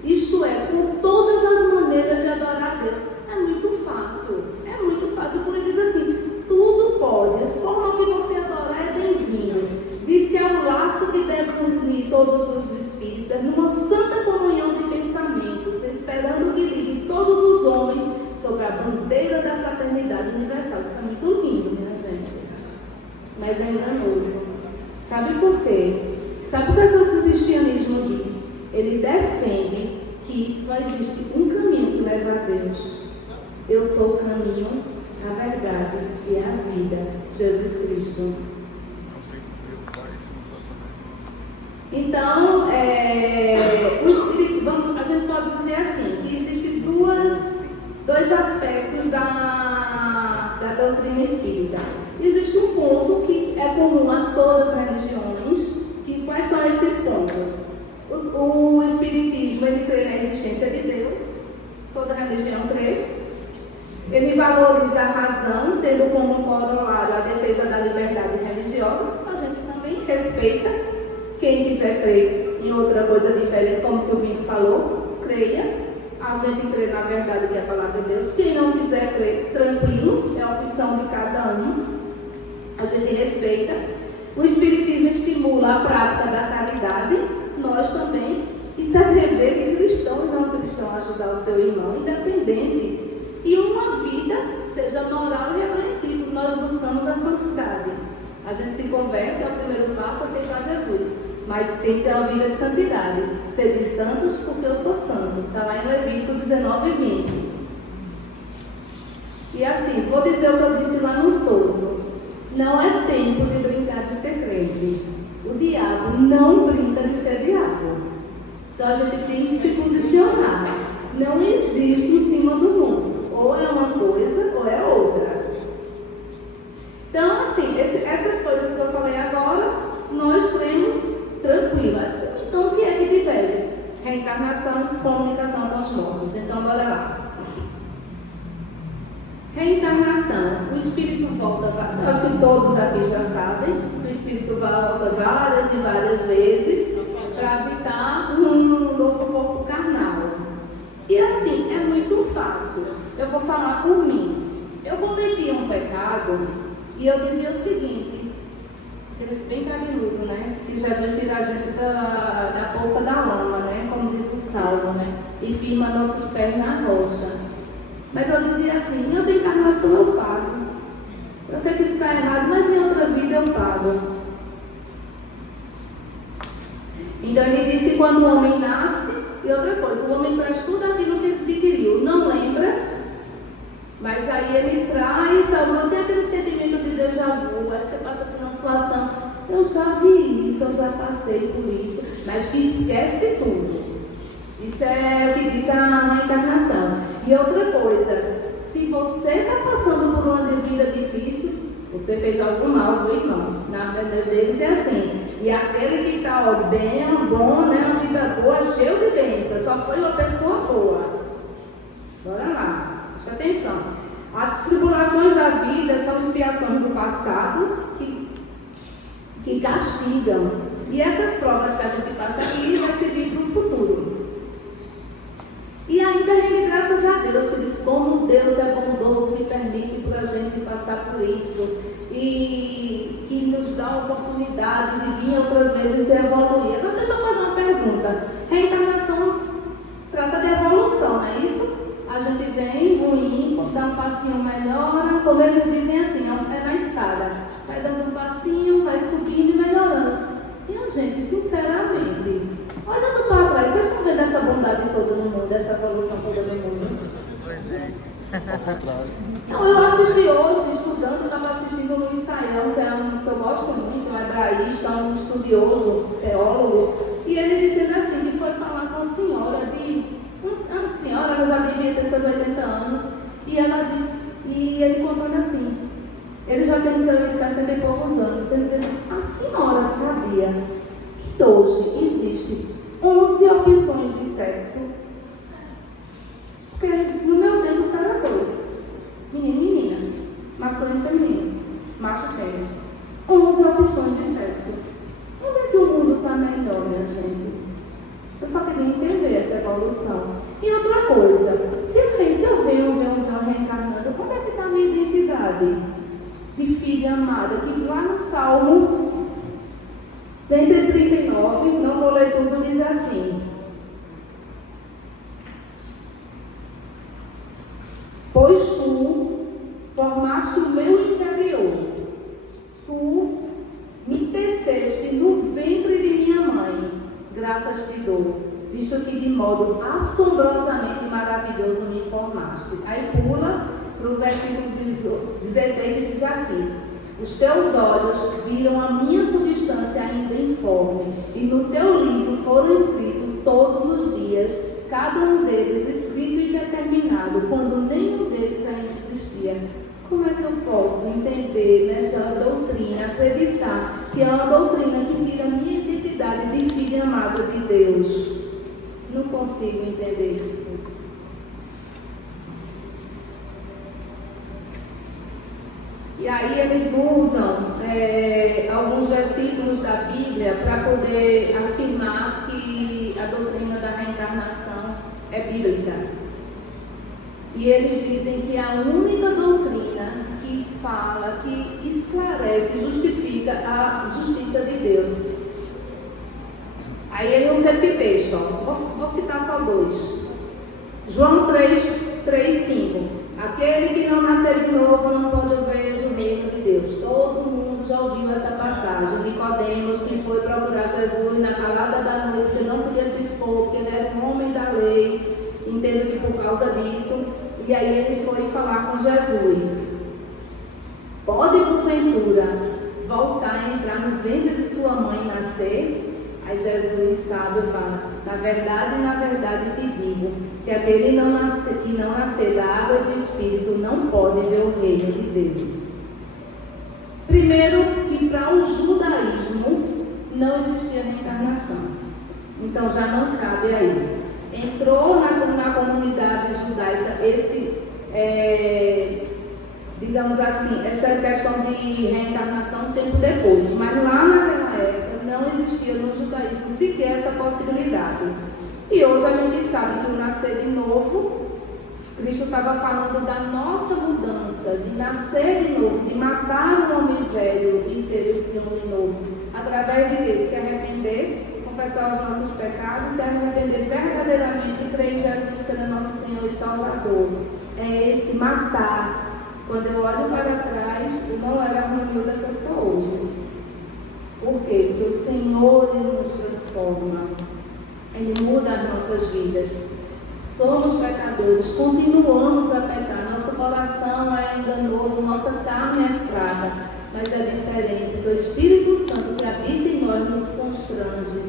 isto é, com todas as maneiras de adorar a Deus. É muito fácil, porque ele diz assim, tudo pode, a forma que você adorar é bem-vindo. Diz que é o laço que deve unir todos os espíritas numa santa comunhão de pensamentos, esperando que ligue todos os homens sobre a bandeira da fraternidade universal. Isso é muito lindo, minha gente. Mas é enganoso. Sabe por quê? Sabe por que o cristianismo diz? Ele defende que só existe um caminho que leva a Deus. Eu sou o caminho, a verdade e a vida. Jesus Cristo. Então, a gente pode dizer assim, que existem dois aspectos da doutrina espírita. Existe um ponto que é comum a todas as religiões, que quais são esses pontos? O Espiritismo, ele crê na existência de Deus, toda religião crê. Ele valoriza a razão, tendo como corolário a defesa da liberdade religiosa, a gente também respeita. quiser crer em outra coisa diferente, como o Silvinho falou, creia. A gente crê na verdade que é a palavra de Deus. Quem não quiser crer, tranquilo, é a opção de cada um. A gente respeita. O Espiritismo estimula a prática da caridade, nós também. Isso é dever de cristão e não cristão ajudar o seu irmão, independente. E uma vida seja moral e repreensível. Nós buscamos a santidade. A gente se converte, é o primeiro passo, aceitar Jesus. Mas tem que ter uma vida de santidade. Sede santos porque eu sou santo. Está lá em Levítico 19 e 20. E assim, vou dizer o que eu disse lá no Souza. Não é tempo de brincar de ser crente. O diabo não brinca de ser diabo. Então a gente tem que se posicionar. Não existe em cima do mundo. Ou é uma coisa ou é outra. Então, assim, essas coisas que eu falei agora, nós cremos tranquila. Então, o que é que diverge? Reencarnação, comunicação com os mortos. Então, bora lá. Reencarnação. O espírito volta, eu acho que todos aqui já sabem, o espírito volta várias e várias vezes para habitar um novo corpo carnal. E assim, é muito fácil. Eu vou falar por mim. Eu cometi um pecado e eu dizia o seguinte, aqueles bem cabeludo, né? Que Jesus tira a gente da poça da lama, né? Como diz o Salmo, né? E firma nossos pés na rocha. Mas eu dizia assim, em outra encarnação eu pago. Eu sei que isso está errado, mas em outra vida eu pago. Então ele disse que quando o homem nasce, e outra coisa, o homem traz tudo aquilo que ele adquiriu, não lembra, mas aí ele traz, não tem aquele sentimento de déjà vu, aí você passa assim na situação, eu já vi isso, eu já passei por isso, mas que esquece tudo. Isso é o que diz a reencarnação. E outra coisa, se você está passando por uma vida difícil, você fez algum mal, viu, irmão? Na verdade deles é assim. E aquele que está bem, bom, né? Uma vida boa, cheio de bênçãos, só foi uma pessoa boa. Bora lá, preste atenção. As tribulações da vida são expiações do passado que castigam. E essas provas que a gente passa aqui vai servir para o futuro. E ainda rende graças a Deus, que diz como Deus é bondoso, que permite para a gente passar por isso e que nos dá a oportunidade de vir outras vezes e evoluir. Então deixa eu fazer uma pergunta. Reencarnação trata de evolução, não é isso? A gente vem ruim, dá um passinho melhor, como eles dizem assim, é na escada. Vai dando um passinho, vai subindo e melhorando. E a gente, sinceramente, olhando para trás, vocês estão vendo essa bondade toda no mundo, essa evolução toda no mundo? Ao contrário. Então, eu assisti hoje, estudando, eu estava assistindo o Luiz Saião, que é um que eu gosto muito, um hebraísta, um estudioso, teólogo, e ele dizendo assim, que foi falar com uma senhora ela já devia ter seus 80 anos, e ela disse, e ele contando assim, ele já tem seus 60 e poucos anos, ele dizendo, a senhora sabia que hoje existe 11 opções de sexo? Porque ele disse, no meu tempo só era 2. Menino e menina. Masculino e feminino. Macho e fêmea. 11 opções de sexo. Onde é que o mundo está melhor, minha gente? Eu só queria entender essa evolução. E outra coisa, se eu venho reencarnando, onde é que está a minha identidade de filha amada? Que lá no Salmo 139, não vou ler tudo, diz assim: pois tu formaste o meu interior, tu me teceste no ventre de minha mãe, graças te dou, visto que de modo assombrosamente maravilhoso me formaste. Aí pula para o versículo 16 e diz assim: os teus olhos viram a minha substância ainda informe, e no teu livro foram escritos todos os dias, cada um deles escrito e determinado, quando nenhum deles ainda existia. Como é que eu posso entender nessa doutrina, acreditar que é uma doutrina que tira a minha identidade de filha amada de Deus? Não consigo entender isso. E aí eles usam alguns versículos da Bíblia para poder afirmar que a doutrina da reencarnação é bíblica. E eles dizem que a única doutrina que fala, que esclarece, justifica a justiça de Deus. Aí ele usa esse texto, ó. Vou citar só dois. João 3:5. Aquele que não nascer de novo não pode ver o reino de Deus. Todo mundo já ouviu essa passagem. Nicodemos, que foi procurar Jesus na calada da noite, porque não podia se expor, porque ele era um homem da lei, entendo que por causa disso. E aí ele foi falar com Jesus. Pode, porventura, voltar a entrar no ventre de sua mãe e nascer? Aí Jesus sábio fala: na verdade te digo, que aquele que não nascer da água e do Espírito não pode ver o reino de Deus. Primeiro, que para o judaísmo não existia reencarnação. Então já não cabe aí. Entrou na comunidade judaica digamos assim, essa questão de reencarnação um tempo depois. Mas lá naquela época não existia no judaísmo sequer essa possibilidade. E hoje a gente sabe que o nascer de novo, Cristo estava falando da nossa mudança, de nascer de novo, de matar o homem velho e ter esse homem novo. Através de quê? Se arrepender, confessar os nossos pecados, se arrepender verdadeiramente e crer em Jesus que ele é nosso Senhor e Salvador. É esse matar. Quando eu olho para trás, eu não era a humilde que eu sou hoje. Por quê? Porque o Senhor, Ele nos transforma. Ele muda as nossas vidas. Somos pecadores, continuamos a pecar. Nosso coração é enganoso, nossa carne é fraca. Mas é diferente, porque o Espírito Santo que habita em nós nos constrange,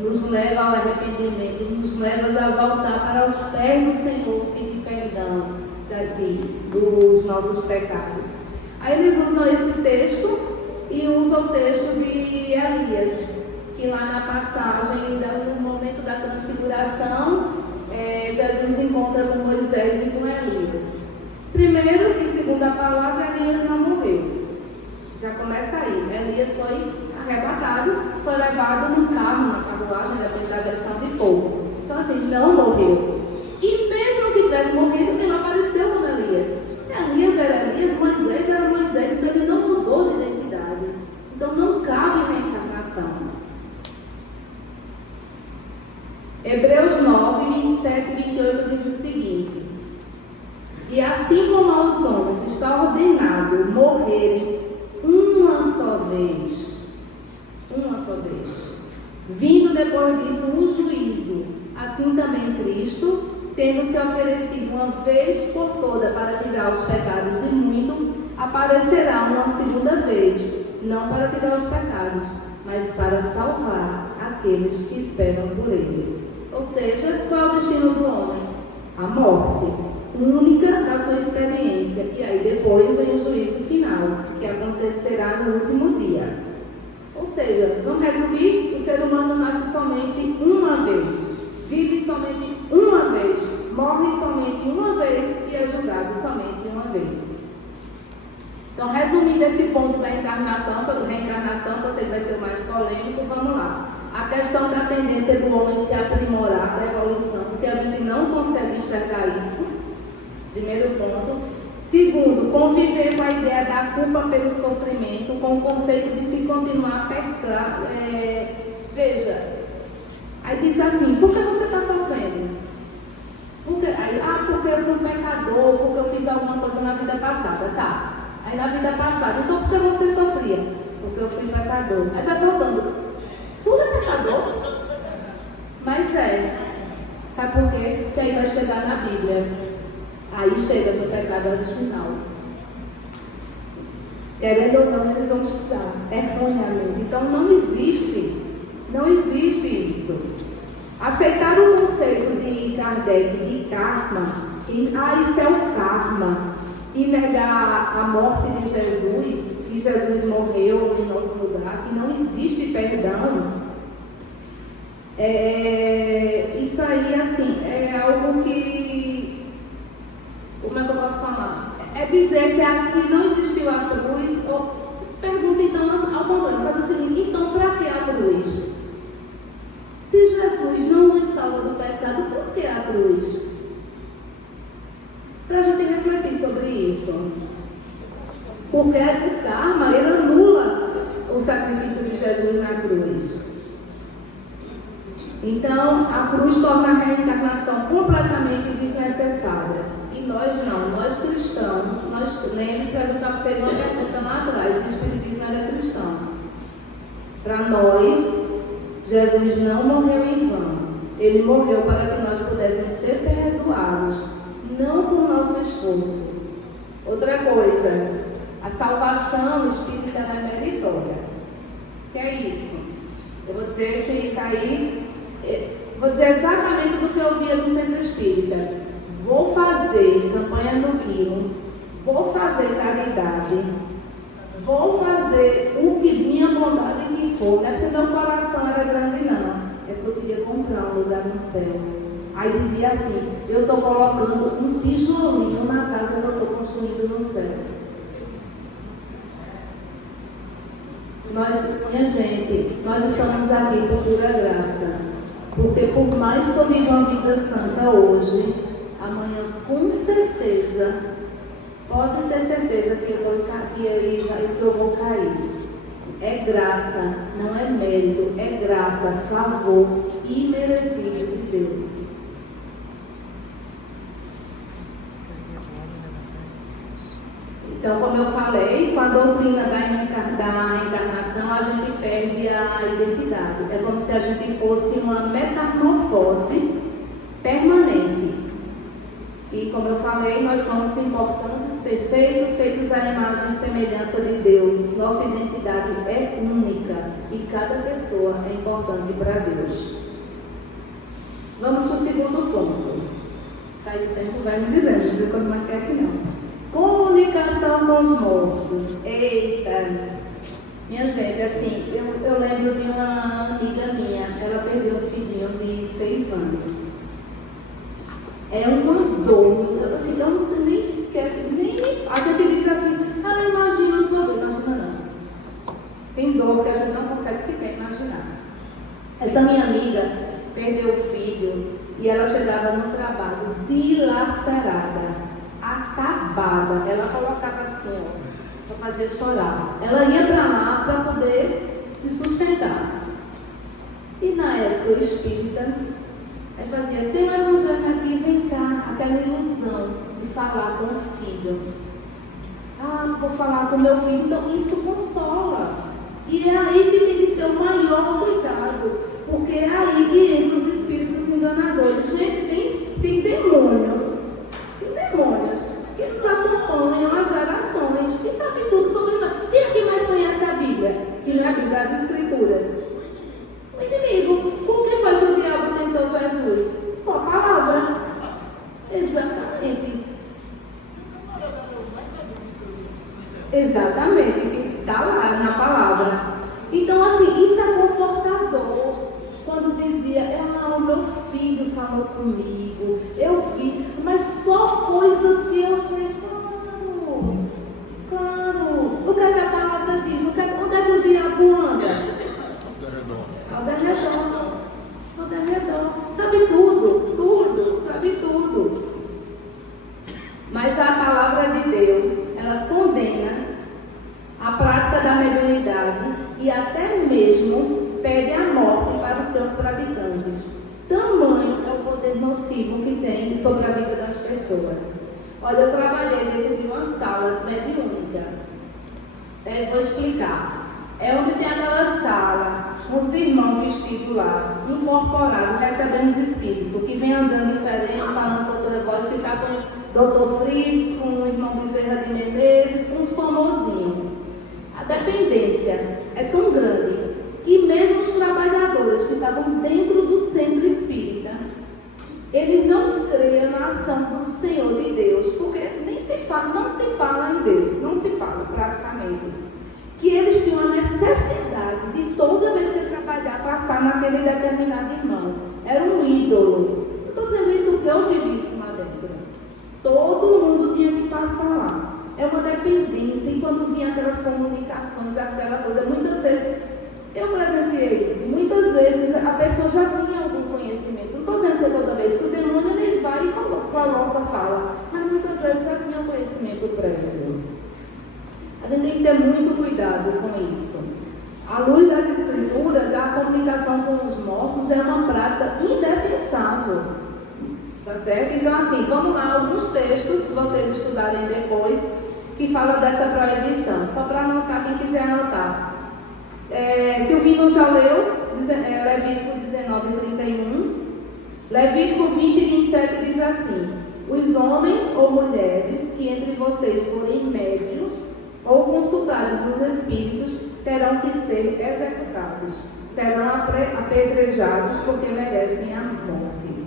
nos leva ao arrependimento, nos leva a voltar para os pés do Senhor, pedir perdão dos nossos pecados. Aí eles usam esse texto e usam o texto de Elias, que lá na passagem, no momento da transfiguração, Jesus encontra com Moisés e com Elias. Primeiro, que segundo a palavra, Elias não morreu. Já começa aí. Elias foi arrebatado, foi levado num carro, na carruagem, depende da versão de fogo. Então assim, não morreu. E mesmo que tivesse morrido, ele apareceu como Elias. Elias era Elias, Moisés era Moisés, então ele não mudou de identidade. Então não cabe reencarnação. Hebreus 9, 27 e 28 diz o seguinte: e assim como aos homens está ordenado morrerem uma só vez, vindo depois disso o juízo, assim também Cristo, tendo se oferecido uma vez por toda para tirar os pecados de muito, aparecerá uma segunda vez, não para tirar os pecados, mas para salvar aqueles que esperam por ele. Ou seja, qual é o destino do homem? A morte, única da sua experiência, e aí depois vem o juízo final, que acontecerá no último dia. Ou seja, vamos resumir, o ser humano nasce somente uma vez, vive somente uma vez, morre somente uma vez e é julgado somente uma vez. Então, resumindo esse ponto da encarnação, reencarnação, que eu sei que vai ser o mais polêmico, vamos lá. A questão da tendência do homem se aprimorar, da evolução, porque a gente não consegue enxergar isso. Primeiro ponto. Segundo, conviver com a ideia da culpa pelo sofrimento, com o conceito de se continuar a pecar. Veja, aí diz assim: por que você está sofrendo? Porque eu fui um pecador, porque eu fiz alguma coisa na vida passada. Tá. Aí na vida passada, então por que você sofria? Porque eu fui pecador. Aí vai voltando. Tudo é pecador. Mas sabe por quê? Porque aí vai chegar na Bíblia. Aí chega no pecado original. Querendo ou não, eles vão estudar erroneamente. Então não existe isso. Aceitar o conceito de Kardec de karma, isso é o karma, e negar a morte de Jesus, que Jesus morreu em nosso lugar, que não existe perdão, isso aí, assim, é algo que, como é que eu posso falar? é dizer que aqui não existiu a cruz, ou pergunta então ao contrário, faz o seguinte, então para que a cruz? Se Jesus não nos salva do pecado, por que a cruz? Para a gente refletir sobre isso. Porque o karma, ele anula o sacrifício de Jesus na cruz. Então, a cruz torna a reencarnação completamente desnecessária. E nós não, nós cristãos, nós lembramos que a gente fez uma pergunta lá atrás, se o Espiritismo era cristão. Para nós, Jesus não morreu em vão. Ele morreu para que nós pudéssemos ser perdoados, não por nosso esforço. Outra coisa, a salvação espírita não é meritória. O que é isso? Eu vou dizer que isso aí, vou dizer exatamente do que eu via no centro espírita. Vou fazer campanha no quilo, vou fazer caridade, vou fazer o que minha bondade que for. Não é porque meu coração era grande, não. É porque eu queria comprar um lugar no céu. Aí dizia assim, eu estou colocando um tijolinho na casa que eu estou construindo no céu. Minha gente, nós estamos aqui por pura graça. Porque por mais que eu viva uma vida santa hoje, amanhã com certeza, pode ter certeza que eu vou cair. É graça, não é mérito, é graça, favor imerecido de Deus. Então, como eu falei, com a doutrina da reencarnação, a gente perde a identidade. É como se a gente fosse uma metamorfose permanente. E como eu falei, nós somos importantes, perfeitos, feitos à imagem e semelhança de Deus. Nossa identidade é única e cada pessoa é importante para Deus. Vamos para o segundo ponto. Aí o tempo vai me dizendo, viu? Quando mais quer que não. Comunicação com os mortos. Eita! Minha gente, assim, eu lembro de uma amiga minha, ela perdeu um filhinho de 6 anos. É uma dor, assim, eu não sei nem sequer, a gente diz assim, imagina sua dor, imagina não. Tem dor que a gente não consegue sequer imaginar. Essa minha amiga perdeu o filho e ela chegava no trabalho dilacerada, acabada, ela colocava assim, ó, para fazer chorar. Ela ia para lá para poder se sustentar. E na época o espírita fazia, tem um evangelho aqui, vem cá, aquela ilusão de falar com o filho. Vou falar com o meu filho, então isso consola. E é aí que tem que ter o maior cuidado, porque é aí que entram os espíritos enganadores. Gente, tem demônios que nos acompanham há gerações e sabem tudo sobre nós. Quem aqui mais conhece a Bíblia? Que não é a Bíblia, as Escrituras. O inimigo. Por que foi que o diabo tentou Jesus? Com a palavra. Exatamente. Exatamente, que está lá na palavra. Então, assim, isso é confortador. Quando dizia, o meu filho falou comigo, eu vi, mas só coisas que eu sei. Claro. O que é que a palavra diz? Onde é que o diabo anda? Ao derredor. Sabe tudo, sabe tudo. Mas a palavra de Deus, ela condena a prática da mediunidade e até mesmo pede a morte para os seus praticantes. Tamanho é o poder nocivo que tem sobre a vida das pessoas. Olha, eu trabalhei dentro de uma sala mediúnica. Vou explicar. É onde tem aquela sala, uns irmãos vestidos lá, incorporados, recebendo os espíritos, que vem andando diferente, falando com outra voz, que está com o Dr. Fritz, com o irmão Bezerra de Menezes, com uns famosinhos. A dependência é tão grande que mesmo os trabalhadores que estavam dentro do centro espírita, eles não creem na ação do Senhor de Deus, porque não se fala em Deus, não se fala praticamente. Que eles tinham a necessidade de toda vez que trabalhar, passar naquele determinado irmão. Era um ídolo. Eu estou dizendo isso porque eu vivi isso lá dentro. Todo mundo tinha que passar lá. é uma dependência. E quando vinha aquelas comunicações, aquela coisa, muitas vezes eu presenciei isso. Muitas vezes a pessoa já tinha algum conhecimento. Não estou dizendo que toda vez que o demônio ele vai e coloca, fala, mas muitas vezes já tinha um conhecimento prévio. A gente tem que ter muito cuidado com isso. À luz das Escrituras, a comunicação com os mortos é uma prática indefensável. Tá certo? Então, assim, vamos lá, alguns textos, se vocês estudarem depois, que falam dessa proibição. Só para anotar, quem quiser anotar. Silvino já leu, Levítico 19, 31. Levítico 20 e 27 diz assim: os homens ou mulheres que entre vocês forem médios ou consultados os espíritos terão que ser executados, serão apedrejados porque merecem a morte.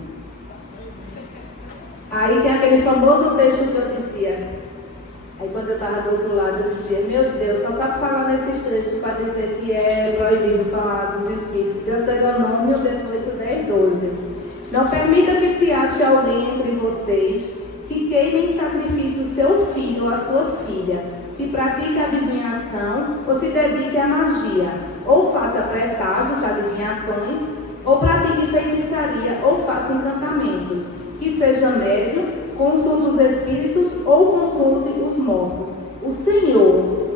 Aí tem aquele famoso texto que eu dizia, aí quando eu estava do outro lado eu dizia, meu Deus, só sabe falar nesses textos para dizer que é proibido falar dos espíritos. Deuteronômio 18, 10, 12. Não permita que se ache alguém entre vocês que queime em sacrifício seu filho ou a sua filha, que pratique adivinhação ou se dedique à magia, ou faça presságios, adivinhações, ou pratique feitiçaria ou faça encantamentos, que seja médium, consulte os espíritos ou consulte os mortos. O Senhor,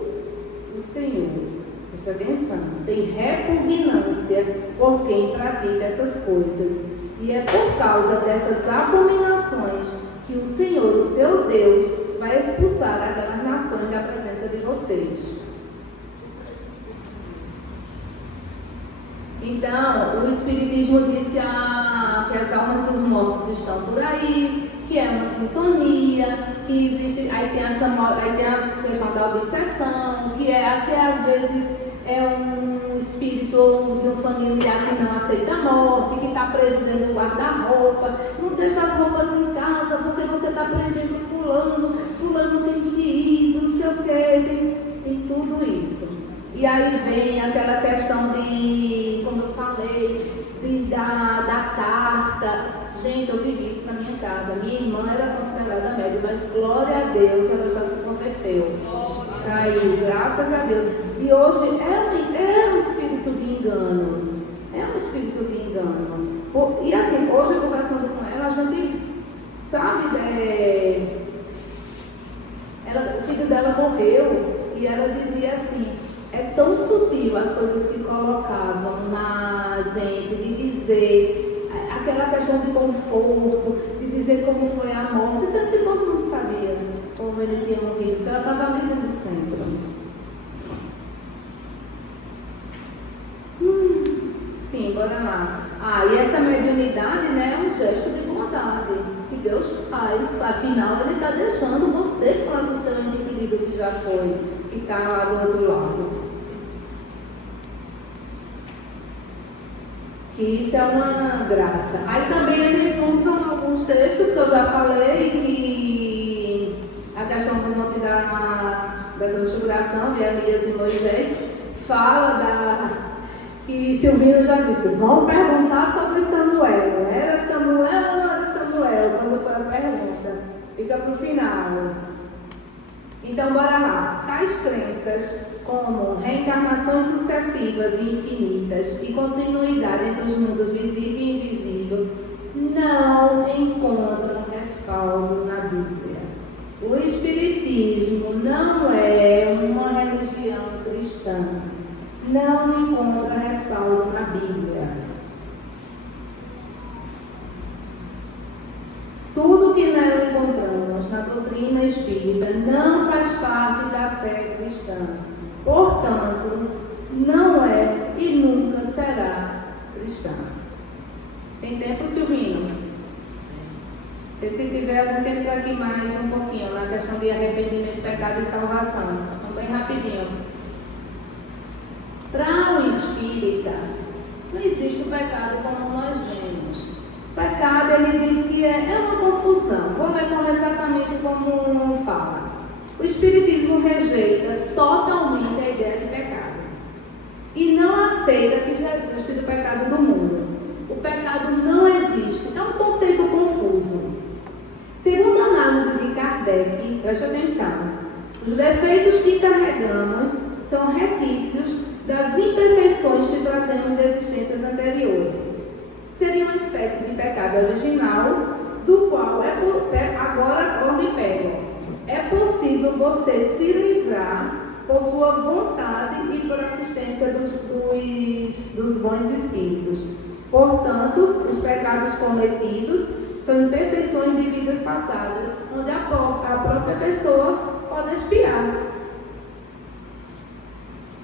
presta atenção, tem repugnância por quem pratica essas coisas. E é por causa dessas abominações que o Senhor, o seu Deus, vai expulsar aquelas nações da presença de vocês. Então, o Espiritismo diz que as almas dos mortos estão por aí, que é uma sintonia, que existe, aí tem a questão da obsessão, que às vezes é um espírito de um familiar que não aceita a morte, que está preso dentro do guarda-roupa, não deixa as roupas em casa porque você está prendendo fulano tem que ir, não sei o que, tem tudo isso. E aí vem aquela questão de, como eu falei, da carta. Gente, eu vivi isso na minha casa. Minha irmã era considerada médium, mas glória a Deus, ela já se converteu. Saiu, graças a Deus. E hoje é um espírito de engano. É um espírito de engano. E assim, hoje conversando com ela, a gente sabe, o filho dela morreu e ela dizia assim, é tão sutil as coisas que colocavam na gente, de dizer aquela questão de conforto, de dizer como foi a morte, sendo que todo mundo sabia como ele tinha morrido, porque ela estava ali dentro do centro. Sim, bora lá. E essa mediunidade, né, é um gesto de bondade que Deus faz. Afinal, Ele está deixando você falar com o seu ente querido que já foi, que está lá do outro lado. Que isso é uma graça. Aí também eles usam alguns textos que eu já falei, que a questão do monte da transfiguração de Elias e Moisés fala que Silvino já disse, vão perguntar sobre Samuel. Era Samuel ou não era Samuel? Quando foi a pergunta. Fica para o final. Então, bora lá. Tais crenças, como reencarnações sucessivas e infinitas e continuidade entre os mundos visível e invisível, não encontram respaldo na Bíblia. O Espiritismo não é uma religião cristã. Não encontra respaldo na Bíblia. Tudo que nela encontramos na doutrina espírita não faz parte da fé cristã. Portanto, não é e nunca será cristã. Tem tempo, Silvino? E se tiver, a gente entra aqui mais um pouquinho na questão de arrependimento, pecado e salvação. Então, bem rapidinho. Para o espírita, não existe o pecado como nós vemos. O pecado, ele diz que é uma confusão. Vou ler exatamente como fala. O Espiritismo rejeita totalmente a ideia de pecado. E não aceita que Jesus tire o pecado do mundo. O pecado não existe. É um conceito confuso. Segundo a análise de Kardec, preste atenção, Os defeitos que carregamos são resquícios das imperfeições que trazemos de existências anteriores. Seria uma espécie de pecado original, do qual agora onde pego. É possível você se livrar por sua vontade e por assistência dos bons espíritos. Portanto, os pecados cometidos são imperfeições de vidas passadas, onde a própria pessoa pode expiar.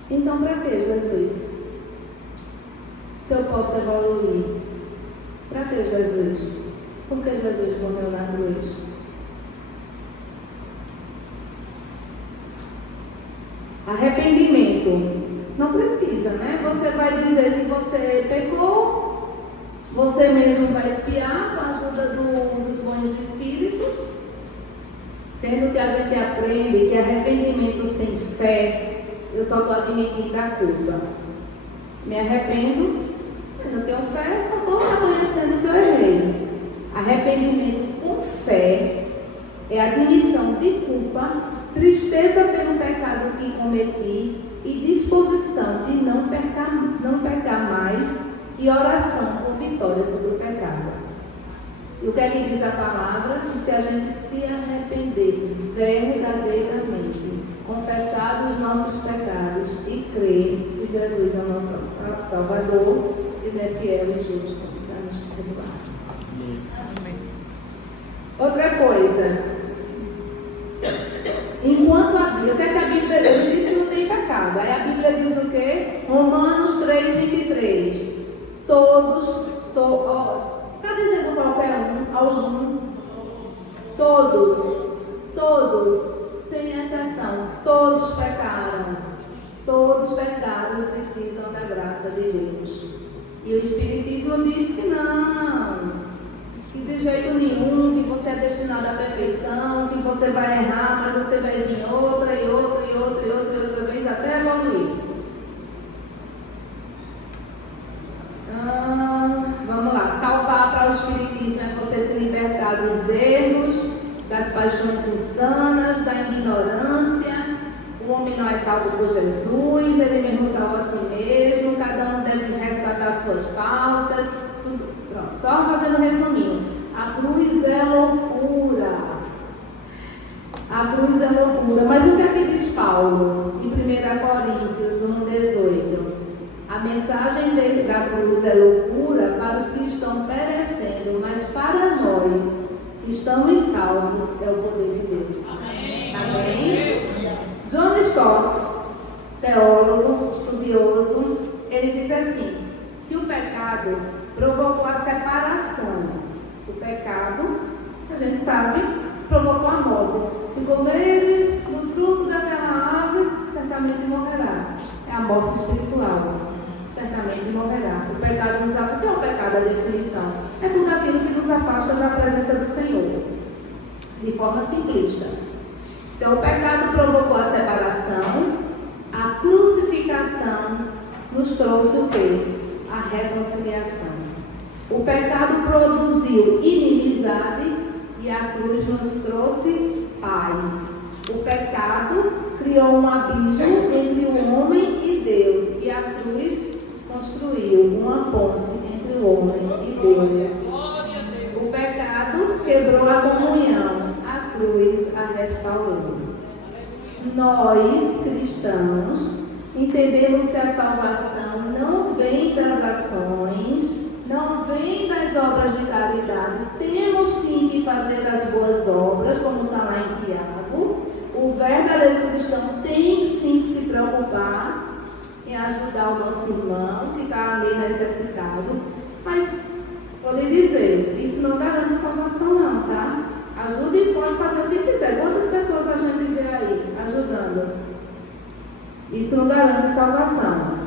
Então, para que Jesus? Se eu posso evoluir, para que Jesus? Por que Jesus morreu na cruz? Arrependimento. Não precisa, né? Você vai dizer que você pecou, você mesmo vai expiar com a ajuda dos bons espíritos, sendo que a gente aprende que arrependimento sem fé, eu só estou admitindo a culpa. Me arrependo, eu não tenho fé, só estou reconhecendo que eu errei. Arrependimento com fé é admissão de culpa, tristeza pelo pecado que cometi e disposição de não pecar mais e oração por vitória sobre o pecado. E o que é que diz a palavra? Que se a gente se arrepender verdadeiramente, confessar os nossos pecados e crer que Jesus é o nosso Salvador, Ele é fiel e justo para nos perdoar. Outra coisa, enquanto a Bíblia, o que é que a Bíblia diz? Diz que não tem pecado. Aí a Bíblia diz o quê? Romanos 3:23. Todos, está dizendo qualquer um, algum, todos, sem exceção, todos pecaram e precisam da graça de Deus. E o Espiritismo diz que não. Que de jeito nenhum, que você é destinado à perfeição, que você vai errar, mas você vai vir outra vez até evoluir. Vamos lá, salvar para o Espiritismo é você se libertar dos erros, das paixões insanas, da ignorância. O homem não é salvo por Jesus, ele mesmo salva a si mesmo, cada um deve resgatar suas faltas. Pronto, só fazendo um resuminho. A cruz é loucura. A cruz é loucura. Mas o que é que diz Paulo em 1 Coríntios 1:18? A mensagem da cruz é loucura para os que estão perecendo, mas para nós que estamos salvos é o poder de Deus. Amém? John Stott, teólogo, estudioso, ele diz assim, que o pecado provocou a separação. O pecado, a gente sabe, provocou a morte. Se comeres do fruto daquela árvore, certamente morrerá. É a morte espiritual. Certamente morrerá. O pecado nos afasta. O que é o pecado? A definição é tudo aquilo que nos afasta da presença do Senhor. De forma simplista. Então, o pecado provocou a separação. A crucificação nos trouxe o quê? A reconciliação. O pecado produziu inimizade e a cruz nos trouxe paz. O pecado criou um abismo entre o homem e Deus e a cruz construiu uma ponte entre o homem e Deus. O pecado quebrou a comunhão, a cruz a restaurou. Nós, cristãos, entendemos que a salvação não vem das ações, não vem das obras de caridade. Temos sim que fazer as boas obras, como está lá em Tiago. O verdadeiro cristão tem sim que se preocupar em ajudar o nosso irmão que está ali necessitado. Mas, vou lhe dizer, isso não garante salvação não, tá? Ajude e pode fazer o que quiser. Quantas pessoas a gente vê aí ajudando? Isso não garante salvação.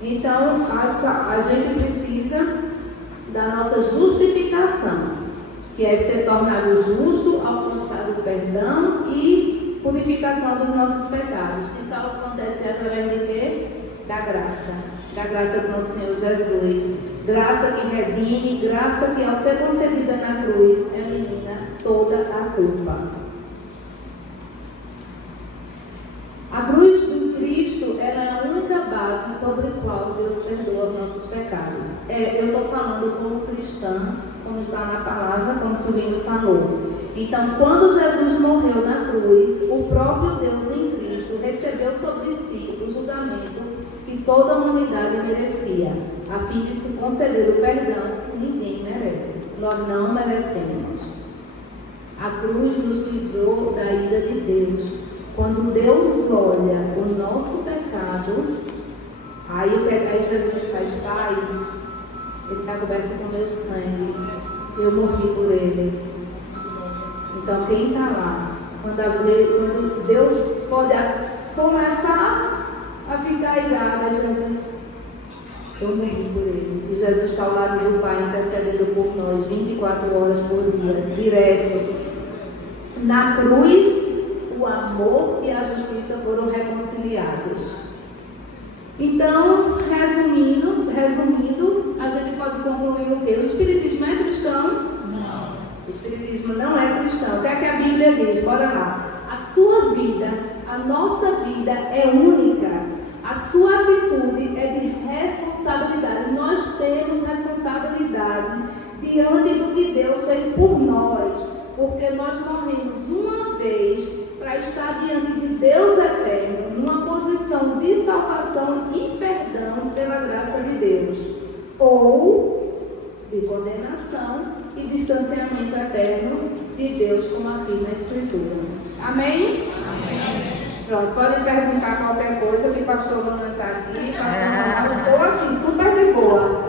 Então, a gente precisa da nossa justificação, que é ser tornado justo, alcançar o perdão e purificação dos nossos pecados. Isso acontece através de quê? Da graça do nosso Senhor Jesus. Graça que redime, graça que ao ser concedida na cruz, elimina toda a culpa. eu estou falando como cristã, como está na palavra, como o Silvino falou. Então, quando Jesus morreu na cruz, o próprio Deus em Cristo recebeu sobre si o julgamento que toda a humanidade merecia, a fim de se conceder o perdão que ninguém merece. Nós não merecemos. A cruz nos livrou da ira de Deus. Quando Deus olha o nosso pecado, aí o que aí Jesus faz? Pai, ele está coberto com meu sangue, eu morri por ele. Então quem está lá, quando Deus pode começar a ficar irado, Jesus, eu morri por ele. E Jesus está ao lado do Pai intercedendo por nós 24 horas por dia, direto. Na cruz, o amor e a justiça foram reconciliados. Então, resumindo, a gente pode concluir o quê? O Espiritismo é cristão? Não. O Espiritismo não é cristão. O que é que a Bíblia diz? Bora lá. A sua vida, a nossa vida é única. A sua atitude é de responsabilidade. Nós temos responsabilidade diante do que Deus fez por nós, porque nós morremos uma vez para estar diante de Deus eterno, numa posição de salvação e perdão pela graça de Deus, ou de condenação e distanciamento eterno de Deus, como afirma a Escritura. Amém? Amém. Pronto, podem perguntar qualquer coisa, que o pastor Lana está aqui, pastor Lana, estou assim, super de boa.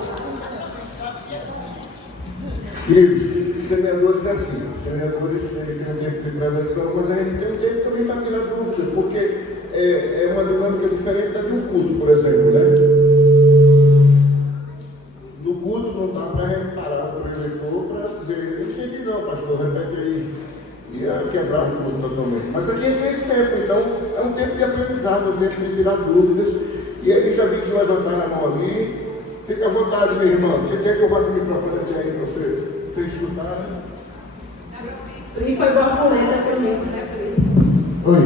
Queridos, semeadores é assim, semeadores têm um tempo de gravação, mas a gente tem um tempo também para tirar dúvida, porque é uma dinâmica diferente da do culto, por exemplo, né? No culto não dá para reparar o eleitor para dizer, eu entendi não, pastor, repete aí. Ia quebrar o culto totalmente. Mas aqui é esse tempo, então é um tempo de aprendizado, um tempo de tirar dúvidas. E aí já vi que levantar a mão ali. Fica à vontade, minha irmã. Você quer que eu vá com o microfone até aí para você escutar, né? Pri foi borboleta comigo, né, Pri? Oi.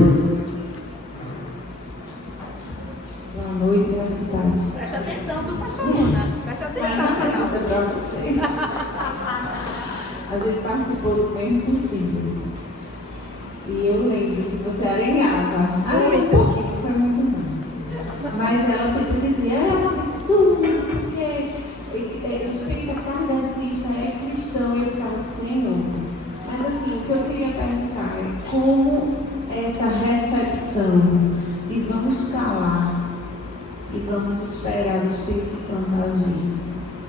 Boa noite, boa cidade. Presta atenção do pastor Luna. Presta atenção, Não, é para você. A gente participou do Tempo Possível. E eu lembro que você arengava. Um pouquinho, foi muito bom. Mas ela sempre dizia, é um absurdo, porque espírita kardecista é cristão. E eu ficava, Senhor. Mas assim, o que eu queria perguntar é como essa recepção de vamos calar e vamos esperar o Espírito Santo agir.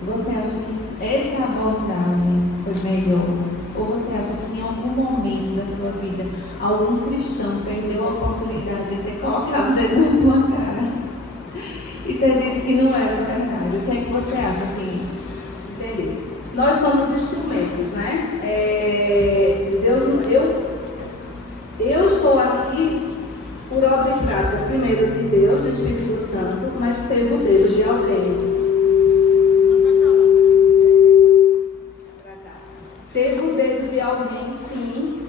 Você acha que essa abordagem foi melhor? Ou você acha que em algum momento da sua vida algum cristão perdeu a oportunidade de ter colocado o dedo na sua cara e ter dito que não era verdade? O que é que você acha assim? Entendeu? Nós somos instrumentos, né? Eu estou aqui por obra e graça, primeiro de Deus, do Espírito Santo, mas teve o dedo de alguém. Teve o dedo de alguém, sim.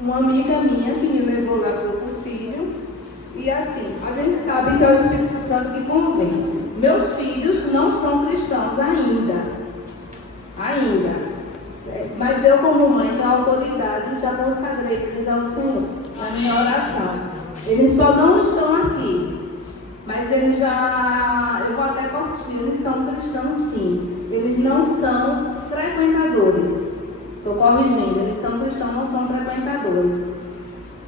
Uma amiga minha que me levou lá para o concílio. E assim, a gente sabe que é o Espírito Santo que convence. Meus filhos não são cristãos ainda. Mas eu, como mãe, tenho a autoridade e já consagrei eles ao Senhor, na minha oração. Eles só não estão aqui. Mas eles já, eu vou até corrigir, eles são cristãos sim. Eles não são frequentadores. Estou corrigindo, eles são cristãos, não são frequentadores.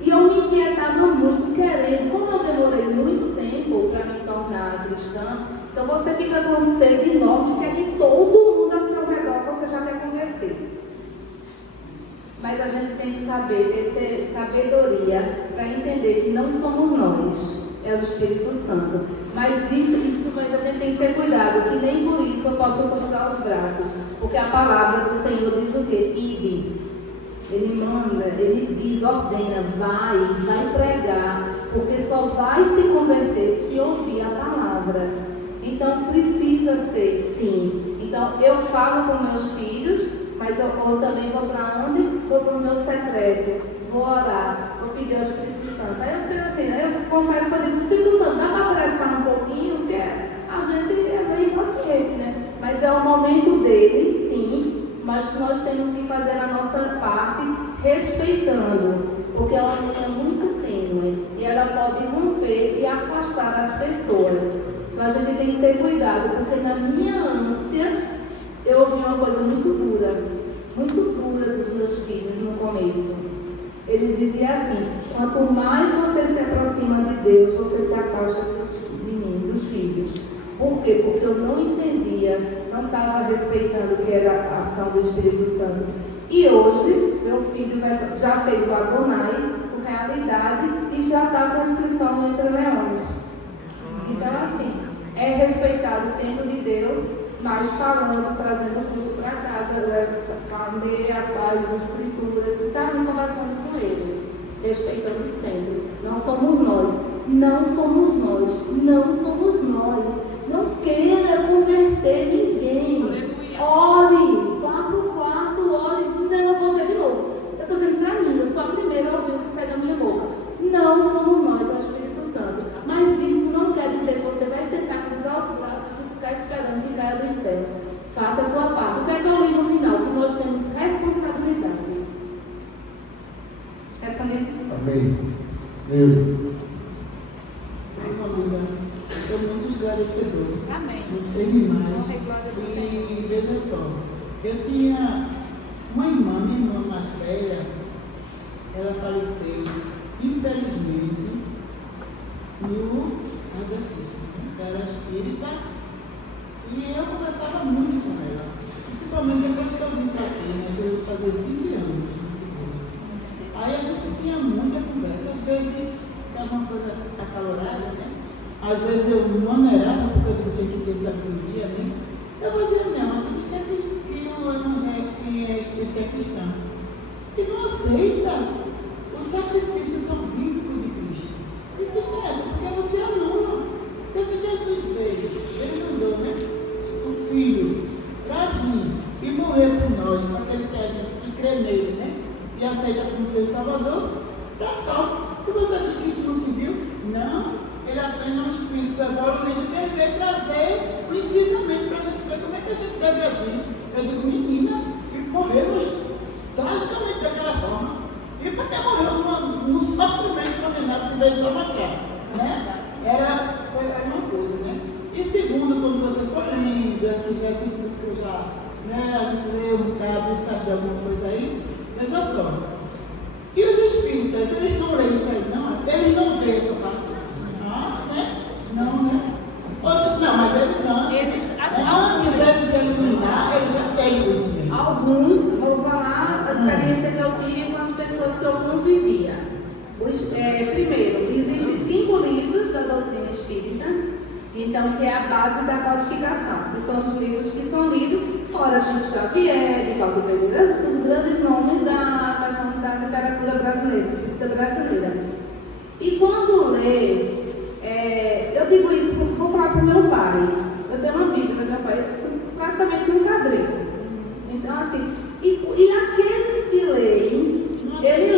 E eu me inquietava muito querendo, como eu demorei muito tempo para me tornar cristã, então você fica com sede enorme, quer que todo mundo ao seu redor você já quer converter. Mas a gente tem que saber, ter sabedoria para entender que não somos nós, é o Espírito Santo. Mas mas a gente tem que ter cuidado, que nem por isso eu posso cruzar os braços. Porque a palavra do Senhor diz o quê? Ide. Ele manda, ele diz, ordena, vai pregar. Porque só vai se converter se ouvir a palavra. Então precisa ser, sim. Então eu falo com meus filhos, mas eu também vou para onde? Vou para o meu secreto. Vou orar, vou pedir ao Espírito Santo. Aí eu sei assim, eu confesso que eu digo, Espírito Santo, dá para apressar um pouquinho, porque a gente é bem impaciente, né? Mas é o momento dele, sim, mas nós temos que fazer a nossa parte respeitando, porque é uma linha muito tênue e ela pode romper e afastar as pessoas. Então a gente tem que ter cuidado, porque na minha ânsia eu ouvi uma coisa muito dura dos meus filhos no começo. Ele dizia assim: quanto mais você se aproxima de Deus, você se afasta de mim, dos filhos. Por quê? Porque eu não entendia, não estava respeitando o que era a ação do Espírito Santo. E hoje, meu filho já fez o Adonai, o Realidade, e já está com inscrição no Entre Leões. Então, assim, é respeitar o tempo de Deus, mas falando, trazendo tudo para casa, ler as escrituras e estar conversando com eles, respeitando sempre. Não somos nós. Não queira converter ninguém. Ore, vá para o quarto, ore. Não, eu vou dizer de novo. Eu estou dizendo para mim, eu sou a primeira a ouvir o que sai da minha boca. Não somos nós, é o Espírito Santo. Mas isso não quer dizer que você vai sentar, cruzar os braços e ficar esperando que caia dos céus. Faça a sua parte. O que é que eu li no final? Que nós temos responsabilidade. Respondendo? Amém. Deus. Foi muito esclarecedor. Amém. Gostei demais. E veja só, eu tinha uma irmã, minha irmã mais velha, ela faleceu, infelizmente, no Adessista. Ela era espírita e eu conversava muito com ela. Principalmente depois que eu vim para aqui, né? Eu ia fazer 20 anos nesse curso. Aí a gente tinha muita conversa, às vezes ficava uma coisa acalorada, né? Às vezes eu maneirava, porque eu tenho que ter sabedoria, né? Eu vou dizer, não, tu disse que o evangelho que é espírita é cristão. E não aceita o sacrifício salvífico de Cristo. Que Cristo é essa? Porque você anula. Porque se Jesus veio, ele mandou, né? O Filho para vir e morrer por nós, para aquele que a gente que crê nele, né? E aceita como seu Salvador, está salvo. E você diz que isso não se viu? Não. Ele apenas é um espírito evoluído que ele veio trazer o ensinamento para a gente ver como é que a gente deve agir. Eu digo, menina, e morremos tragicamente daquela forma. E para que morreu num sofrimento condenado se veio só matar, né? Foi uma coisa, né? E segundo, quando você for lendo esses versículos já, né? A gente lê um bocado e sabe de alguma coisa aí, veja só. E os espíritas, eles não leem isso aí, não? Eles não veem essa parte. Né? Não, né? Não, mas eles antes. Antes de iluminar, eles já têm isso. Alguns, vou falar a experiência que eu tive com as pessoas que eu convivia. Primeiro, existem 5 livros da doutrina espírita, então, que é a base da codificação, que são os livros que são lidos, fora Chico Xavier, Divaldo Pereira, os grandes nomes da literatura brasileira, espírita brasileira. E quando lê, eu digo isso porque vou falar para o meu pai. Eu tenho uma Bíblia, meu pai praticamente nunca abriu. Então, assim, e aqueles que leem, ele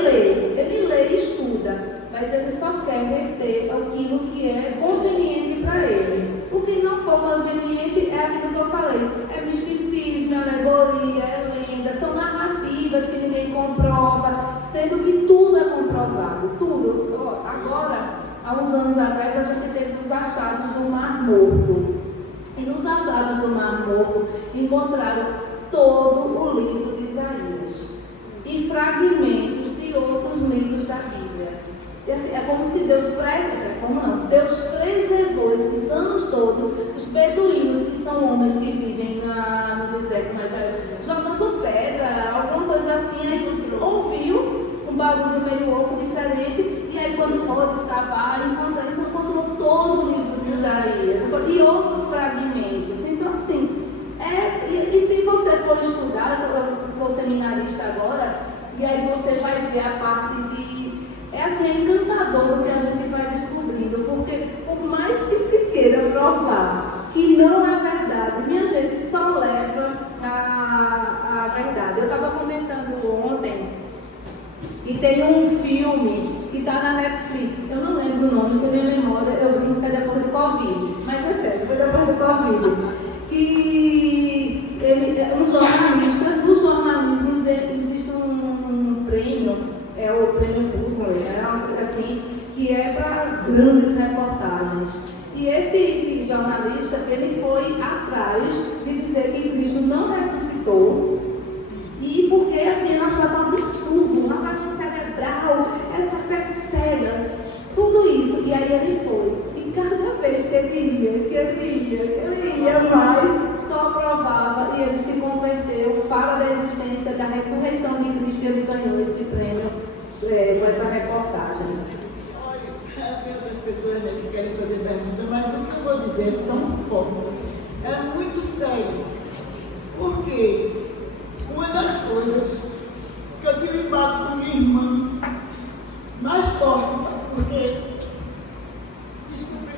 lê e estuda, mas ele só quer reter aquilo que é conveniente para ele. O que não for conveniente é aquilo que eu falei: é misticismo, é alegoria, é lenda, são narrativas que ninguém comprova, sendo que tudo é comprovado, tudo. Agora, há uns anos atrás, a gente teve os achados do Mar Morto. E nos achados do Mar Morto encontraram todo o livro de Isaías e fragmentos de outros livros da Bíblia. E assim, é como se Deus preservou esses anos todos os beduínos, que são homens que vivem no deserto, jogando pedra, alguma coisa assim, aí ouviu um barulho meio louco, diferente, e aí quando for escavar, encontrou todo o livro de Isaías e outros fragmentos. Então, assim, e se você for estudar, eu sou seminarista agora, e aí você vai ver a parte de... É encantador o que a gente vai descobrindo, porque por mais que se queira provar que não é verdade, minha gente, só leva a verdade. Eu estava comentando ontem, e tem um filme que está na Netflix, eu não lembro o nome, porque minha memória, eu brinco que é depois do Covid, mas é sério, foi depois do Covid, que ele é um jornalista. No jornalismo existe um prêmio, é o prêmio Pulitzer, assim, que é para as grandes reportagens. E esse jornalista, ele foi atrás de dizer que Cristo não ressuscitou, e porque assim, ele achava um absurdo, lavagem cerebral, essa fé cega, tudo isso. E aí ele foi. E cada vez que ele ia mais, só provava, e ele se converteu, fala da existência da ressurreição de Cristo, e ele ganhou esse prêmio com essa reportagem. Tem outras pessoas que querem fazer perguntas, mas o que eu vou dizer é tão forte, é muito sério. Porque uma das coisas que eu tive impacto com minha irmã mais forte, sabe por quê? Desculpe.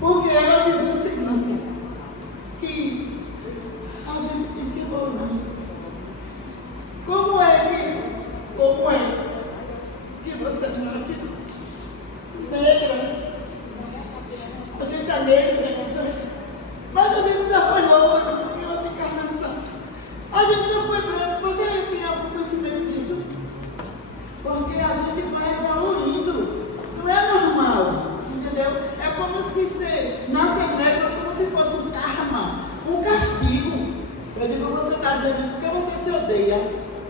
Porque ela dizia o seguinte, que a gente tem que evoluir. Como é que você nasce negra? A gente é negra, mas a gente já foi louro em outra encarnação. A gente já foi branco. Você tem algum conhecimento disso? Porque a gente vai evoluindo. Não é normal, entendeu? É como se você nasce negro, como se fosse um karma, um castigo. Eu digo, você está dizendo isso porque você se odeia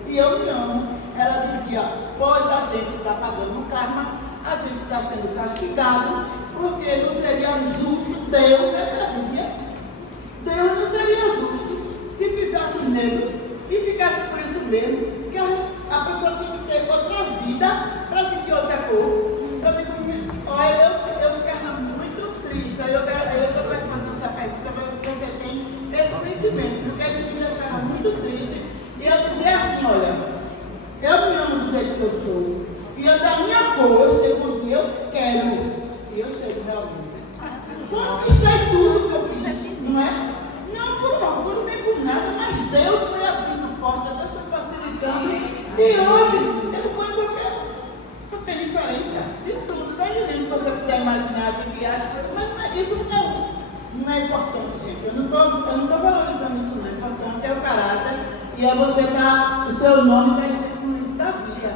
e eu me amo. Ela dizia, pois a gente está pagando o karma, a gente está sendo castigado, porque não seria justo Deus. Ela dizia, Deus não seria justo se fizesse negro e ficasse por isso mesmo, porque a pessoa tem que ter outra vida para vir de outra cor. Eu digo, olha, eu ficava muito triste. Eu estou fazendo essa pergunta para ver se você tem esse conhecimento, porque isso me deixava muito triste. E eu dizia assim, olha, eu me amo do jeito que eu sou, e eu da minha cor, eu chego onde eu quero, e eu chego realmente. Conquistei tudo que eu fiz, não é? Não foi por nem por nada, mas Deus foi abrindo porta, Deus foi facilitando. E hoje, ele foi porque não tem diferença de tudo. Está entendendo que você puder imaginar de viagem, mas isso não é importante, gente. Eu não estou valorizando isso, não. O importante é o caráter e é você o seu nome está escrito no livro da vida.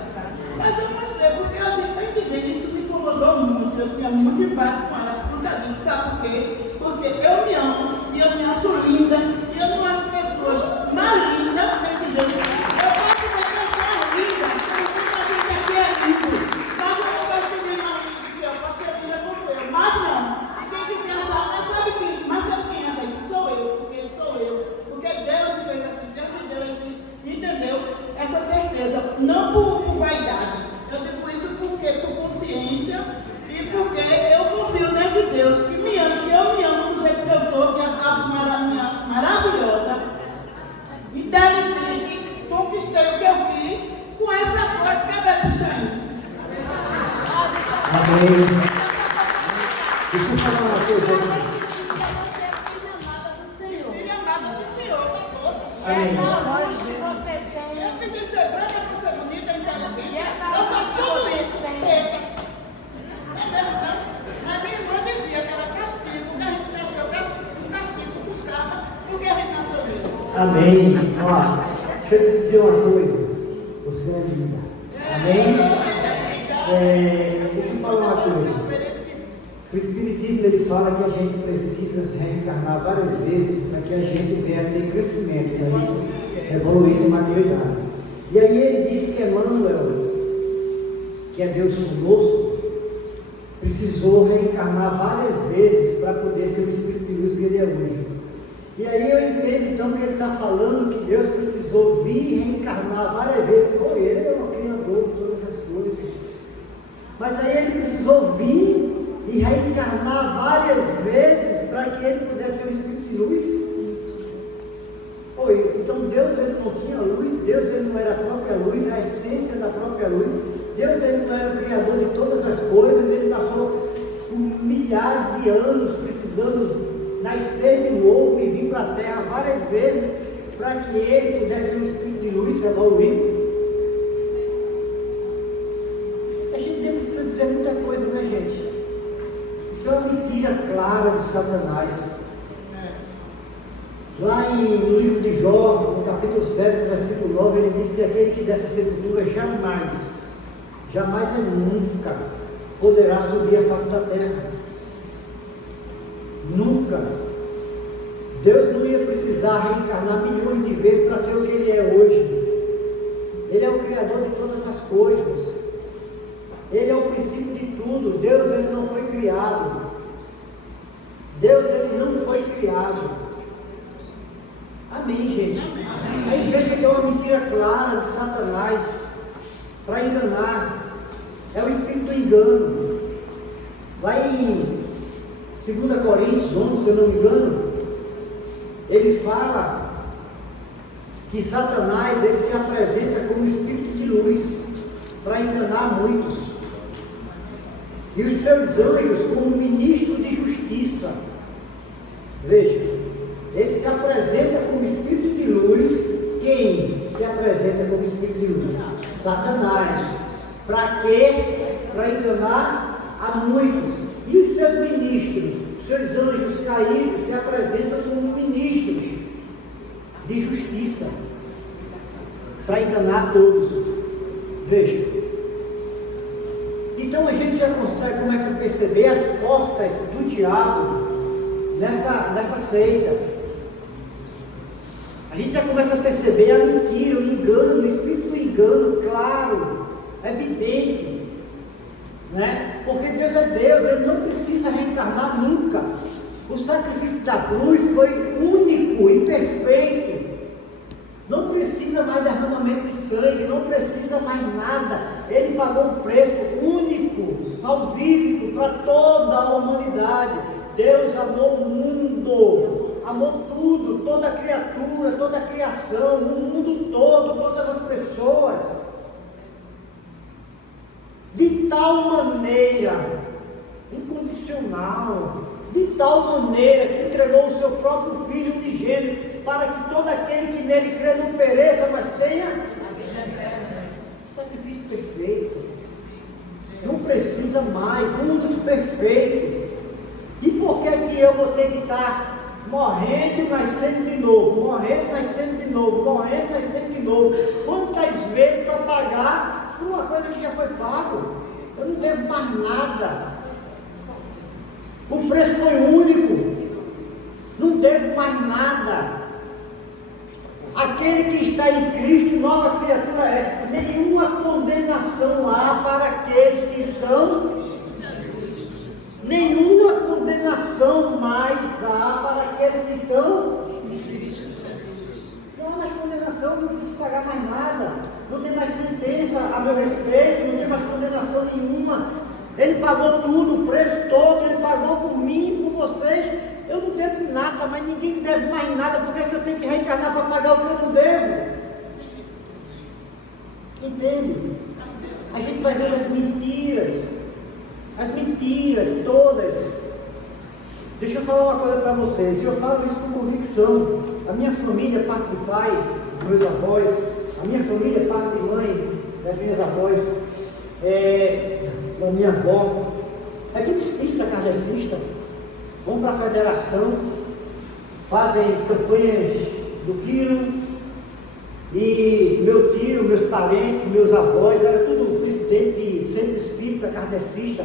Mas eu mostrei porque a gente está entendendo, isso me incomodou muito. Eu tinha muito impacto com ela por conta disso, sabe por quê? Porque eu me amo e eu me acho linda e eu não acho pessoas mais lindas, tá entendendo? Eu posso ser pessoas lindas, porque a gente aqui é lindo, mas eu não gosto de mais linda que eu, posso ser linda como eu, mas não. E quem quiser achar, mas sabe quem acha isso? Sou eu, porque Deus me fez assim, Deus me deu esse, entendeu? Essa certeza, não por vaidade, eu digo isso porque por consciência e porque eu confio nesse Deus que me ama, que eu me amo do jeito que eu sou, que eu acho maravilhosa. Inteligente, conquistei o que eu quis com essa coisa que é puxando. Amém. Deixa eu falar uma coisa. Filha amada do Senhor, Amém. eu preciso ser branca para ser bonita, inteligente. Eu faço tudo isso, preta. É verdade. Mas minha irmã dizia que era castigo, que a gente nasceu um castigo buscava, porque a gente nasceu mesmo. Amém. Ó, deixa eu te dizer uma coisa. Você é linda. Amém? Deixa eu falar uma coisa. O Espiritismo ele fala que a gente precisa se reencarnar várias vezes para que a gente venha a ter crescimento, para isso evoluir em maturidade. E aí ele diz que Emmanuel, que é Deus conosco, precisou reencarnar várias vezes para poder ser o Espírito de luz que ele é hoje. E aí eu entendo então que ele está falando que Deus precisou vir e reencarnar várias vezes. Pô, ele é o criador de todas as coisas. Mas aí ele precisou vir e reencarnar várias vezes para que ele pudesse ser o Espírito de luz. Então Deus ele não tinha luz, Deus ele não era a própria luz, a essência da própria luz. Deus ele não era o criador de todas as coisas, ele passou milhares de anos precisando nascer de novo e vir para a Terra várias vezes para que ele pudesse ser o Espírito de luz evoluir. A gente nem precisa dizer muita coisa, né, gente? Isso é uma mentira clara de Satanás. Não 7, versículo 9, ele diz que aquele que dessa sepultura jamais é nunca, poderá subir à face da terra. Nunca. Deus não ia precisar reencarnar milhões de vezes para ser o que Ele é hoje. Ele é o Criador de todas as coisas. Ele é o princípio de tudo. Deus, Ele não foi criado. Deus, Ele não foi criado. Amém, gente? A igreja tem uma mentira clara de Satanás para enganar. É o espírito do engano. Lá em 2 Coríntios 11, se eu não me engano, ele fala que Satanás, ele se apresenta como espírito de luz para enganar muitos, e os seus anjos como ministro de justiça. Veja, ele se apresenta como espírito de luz. Quem se apresenta como espírito de luz? Satanás. Para quê? Para enganar a muitos. E os seus ministros, seus anjos caídos, se apresentam como ministros de justiça, para enganar todos. Veja. Então a gente já começa a perceber as portas do diabo nessa seita. A gente já começa a perceber a mentira, o engano, o espírito do engano, claro, evidente, né? Porque Deus é Deus, Ele não precisa reencarnar nunca. O sacrifício da cruz foi único e perfeito. Não precisa mais derramamento de sangue, não precisa mais nada. Ele pagou um preço único, salvífico para toda a humanidade. Deus amou o mundo, amou tudo, toda a criatura, toda a criação, o mundo todo, todas as pessoas. De tal maneira, incondicional, de tal maneira que entregou o seu próprio Filho unigênito, para que todo aquele que nele crê não pereça, mas tenha sacrifício perfeito. Não precisa mais, mundo perfeito. E por que que eu vou ter que estar morrendo e nascendo de novo, morrendo, nascendo de novo, morrendo, nascendo de novo? Quantas vezes para pagar por uma coisa que já foi pago? Eu não devo mais nada. O preço foi único. Não devo mais nada. Aquele que está em Cristo, nova criatura é. Nenhuma condenação há para aqueles que estão. Nenhuma condenação mais há para aqueles que estão. Não há mais condenação, não preciso pagar mais nada. Não tem mais sentença a meu respeito, não tem mais condenação nenhuma. Ele pagou tudo, o preço todo, Ele pagou por mim e por vocês. Eu não devo nada, mas ninguém deve mais nada. Por que é que eu tenho que reencarnar para pagar o que eu não devo? Entende? A gente vai ver as mentiras todas. Deixa eu falar uma coisa para vocês, e eu falo isso com convicção. A minha família, parte do pai, meus avós, a minha família, parte de mãe, das minhas avós, da minha avó, é tudo espírita kardecista. Vão para a federação, fazem campanhas do quilo, e meu tio, meus parentes, meus avós, era tudo presidente de centro espírita kardecista,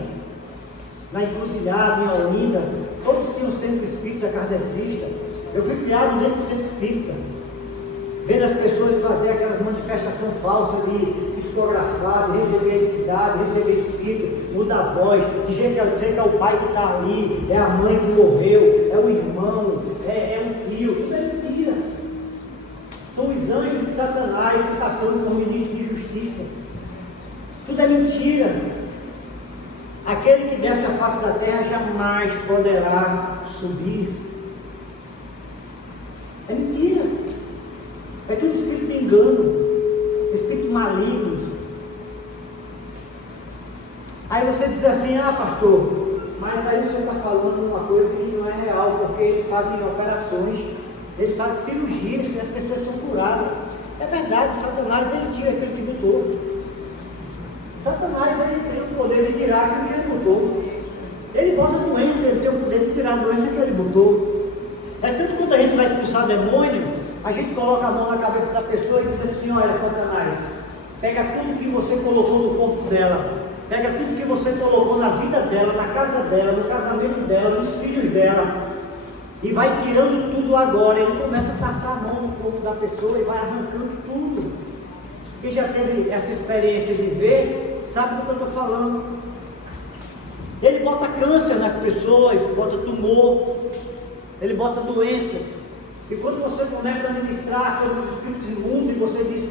na Encruzilhada, em Olinda, todos tinham centro espírita kardecista. Eu fui criado dentro de centro espírita, vendo as pessoas fazer aquelas manifestações falsas de psicografar, de receber entidade, receber espírito, mudar a voz, dizer que é o pai que está ali, é a mãe que morreu, é o irmão, é o tio, tudo é mentira. São os anjos de Satanás se passando como ministro de justiça. Tudo é mentira. Aquele que desce a face da terra jamais poderá subir. É mentira. É tudo espírito de engano, espírito maligno. Aí você diz assim: ah, pastor, mas aí o senhor está falando uma coisa que não é real, porque eles fazem operações, eles fazem cirurgias e as pessoas são curadas. É verdade, Satanás ele tira aquilo que botou. Satanás ele tem o poder de tirar aquilo que ele botou. Ele bota doença, ele tem o poder de tirar a doença que ele botou. É tanto quando a gente vai expulsar demônio, A gente coloca a mão na cabeça da pessoa e diz assim: olha, Satanás, pega tudo que você colocou no corpo dela, pega tudo que você colocou na vida dela, na casa dela, no casamento dela, nos filhos dela, e vai tirando tudo agora. Ele começa a passar a mão no corpo da pessoa e vai arrancando tudo. Quem já teve essa experiência de ver, sabe do que eu estou falando. Ele bota câncer nas pessoas, bota tumor, ele bota doenças. E quando você começa a ministrar sobre os espíritos imundos, e você diz,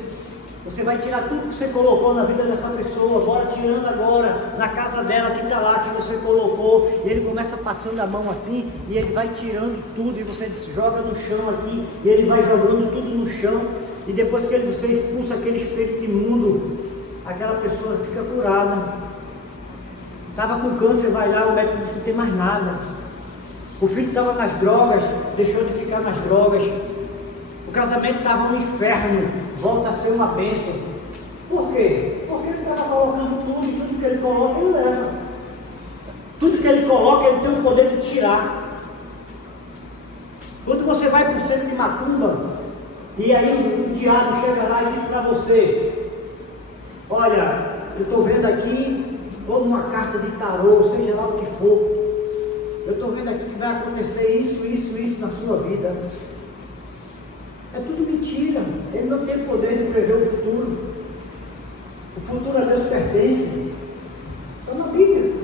você vai tirar tudo que você colocou na vida dessa pessoa, bora tirando agora, na casa dela que está lá, que você colocou, e ele começa passando a mão assim, e ele vai tirando tudo, e você diz, joga no chão aqui, e ele vai jogando tudo no chão, e depois que você expulsa aquele espírito imundo, aquela pessoa fica curada. Estava com câncer, vai lá, o médico disse que não tem mais nada. O filho estava nas drogas, deixou de ficar nas drogas. O casamento estava no inferno, volta a ser uma bênção. Por quê? Porque ele estava colocando tudo, e tudo que ele coloca, ele leva. Tudo que ele coloca, ele tem o poder de tirar. Quando você vai para o centro de macumba, e aí o diabo chega lá e diz para você: olha, eu estou vendo aqui como uma carta de tarô, seja lá o que for, eu estou vendo aqui que vai acontecer isso na sua vida. É tudo mentira. Ele não tem poder de prever o futuro. O futuro a Deus pertence. Está na Bíblia.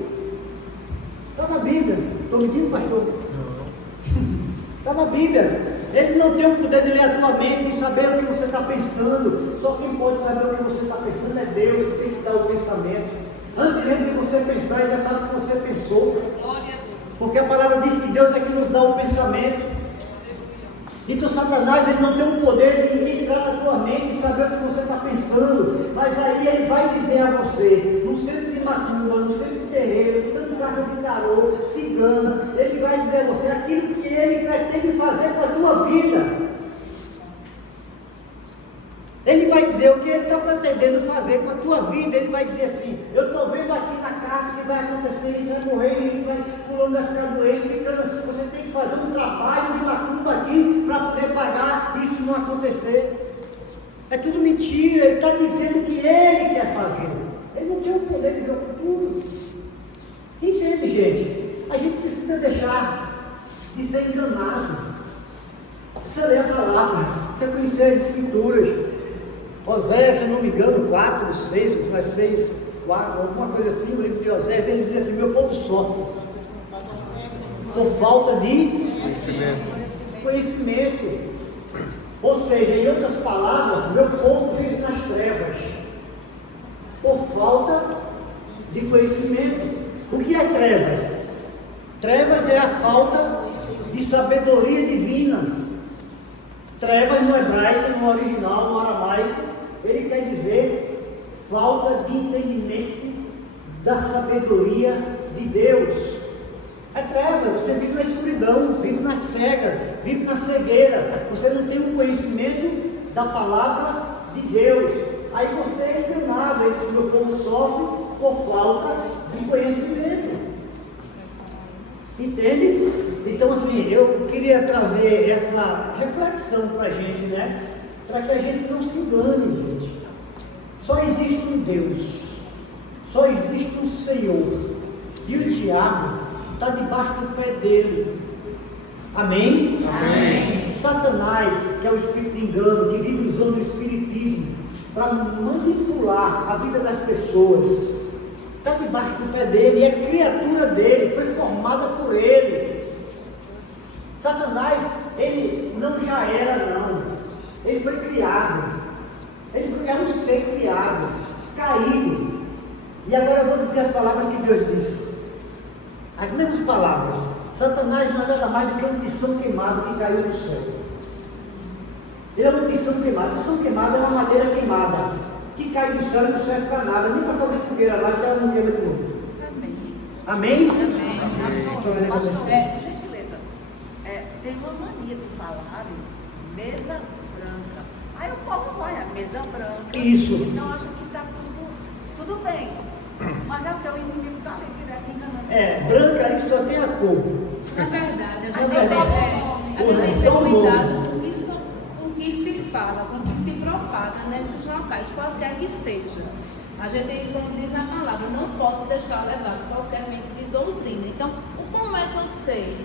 Está na Bíblia. Estou mentindo, pastor? Não. Está na Bíblia. Ele não tem o poder de ler a tua mente, de saber o que você está pensando. Só quem pode saber o que você está pensando é Deus, que tem que dar o pensamento. Antes mesmo de você pensar, ele já sabe o que você pensou. Porque a palavra diz que Deus é que nos dá o pensamento. Então Satanás, ele não tem o poder de entrar na tua mente e saber o que você está pensando. Mas aí ele vai dizer a você, no centro de macumba, no centro de terreiro, tanto carta de tarô, cigana, ele vai dizer a você aquilo que ele pretende fazer com a tua vida. Ele vai dizer o que ele está pretendendo fazer com a tua vida. Ele vai dizer assim: eu estou vendo aqui na carta que vai acontecer isso, vai morrer isso, fulano vai ficar doente, você tem que fazer um trabalho de macumba aqui para poder pagar isso não acontecer. É tudo mentira. Ele está dizendo o que ele quer fazer. Ele não tem o poder de ver o futuro. Entende, gente? A gente precisa deixar de ser enganado. Precisa ler a palavra, precisa conhecer as escrituras. Oséias, se não me engano, 4, 6, 4, alguma coisa assim, no livro de Oséias, ele diz assim: meu povo sofre por falta de conhecimento. Ou seja, em outras palavras, meu povo vive nas trevas por falta de conhecimento. O que é trevas? Trevas é a falta de sabedoria divina. Trevas no hebraico, no original, no aramaico, ele quer dizer falta de entendimento da sabedoria de Deus. É trevas, você vive na escuridão, vive na cega, vive na cegueira, você não tem um conhecimento da palavra de Deus. Aí você é enganado. Ele diz: meu povo sofre por falta de conhecimento. Entende? Então, assim, eu queria trazer essa reflexão para a gente, né? Para que a gente não se engane, gente. Só existe um Deus, só existe um Senhor, e o diabo está debaixo do pé dele. Amém? Amém. Satanás, que é o espírito de engano, que vive usando o espiritismo para manipular a vida das pessoas, está debaixo do pé dele, é criatura dele, foi formada por ele. Satanás, ele não já era, não. Ele foi criado. Ele era um ser criado, caído. E agora eu vou dizer as palavras que Deus disse. As mesmas palavras. Satanás não é nada mais do que um tição queimado que caiu do céu. Ele é um tição queimado. Tição queimado é uma madeira queimada que cai do céu e não serve para nada, nem para fazer fogueira lá, que ela não queima de novo. Amém? Amém? Gentileza, tem uma mania de falar mesa branca. Aí o povo põe a mesa branca. Isso. Então acha que está tudo bem. Mas é porque o inimigo está ali direto enganando. Branca aí só tem a cor. Na verdade, a É gente tem que ter cuidado com o que palavra nesses locais, qualquer que seja. A gente, como diz na palavra, não posso deixar levar qualquer mente de doutrina. Então, como é que eu sei?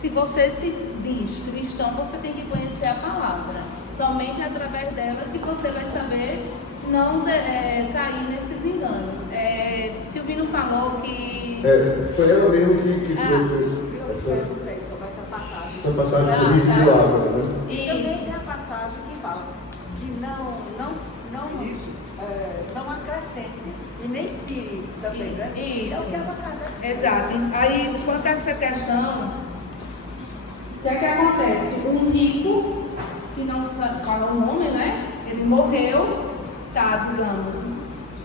Se você se diz cristão, você tem que conhecer a palavra. Somente através dela que você vai saber não cair nesses enganos. Silvino falou que... Foi ela mesmo que trouxe sobre essa passagem. essa passagem do livro de Lázaro, né? E também tem a passagem que fala que não acrescente e nem tire também, né? Isso. É o que ela acaba. Exato. Aí, quanto a essa questão, o que é que acontece? Um rico, que não fala o nome, né? Ele morreu, tá, digamos,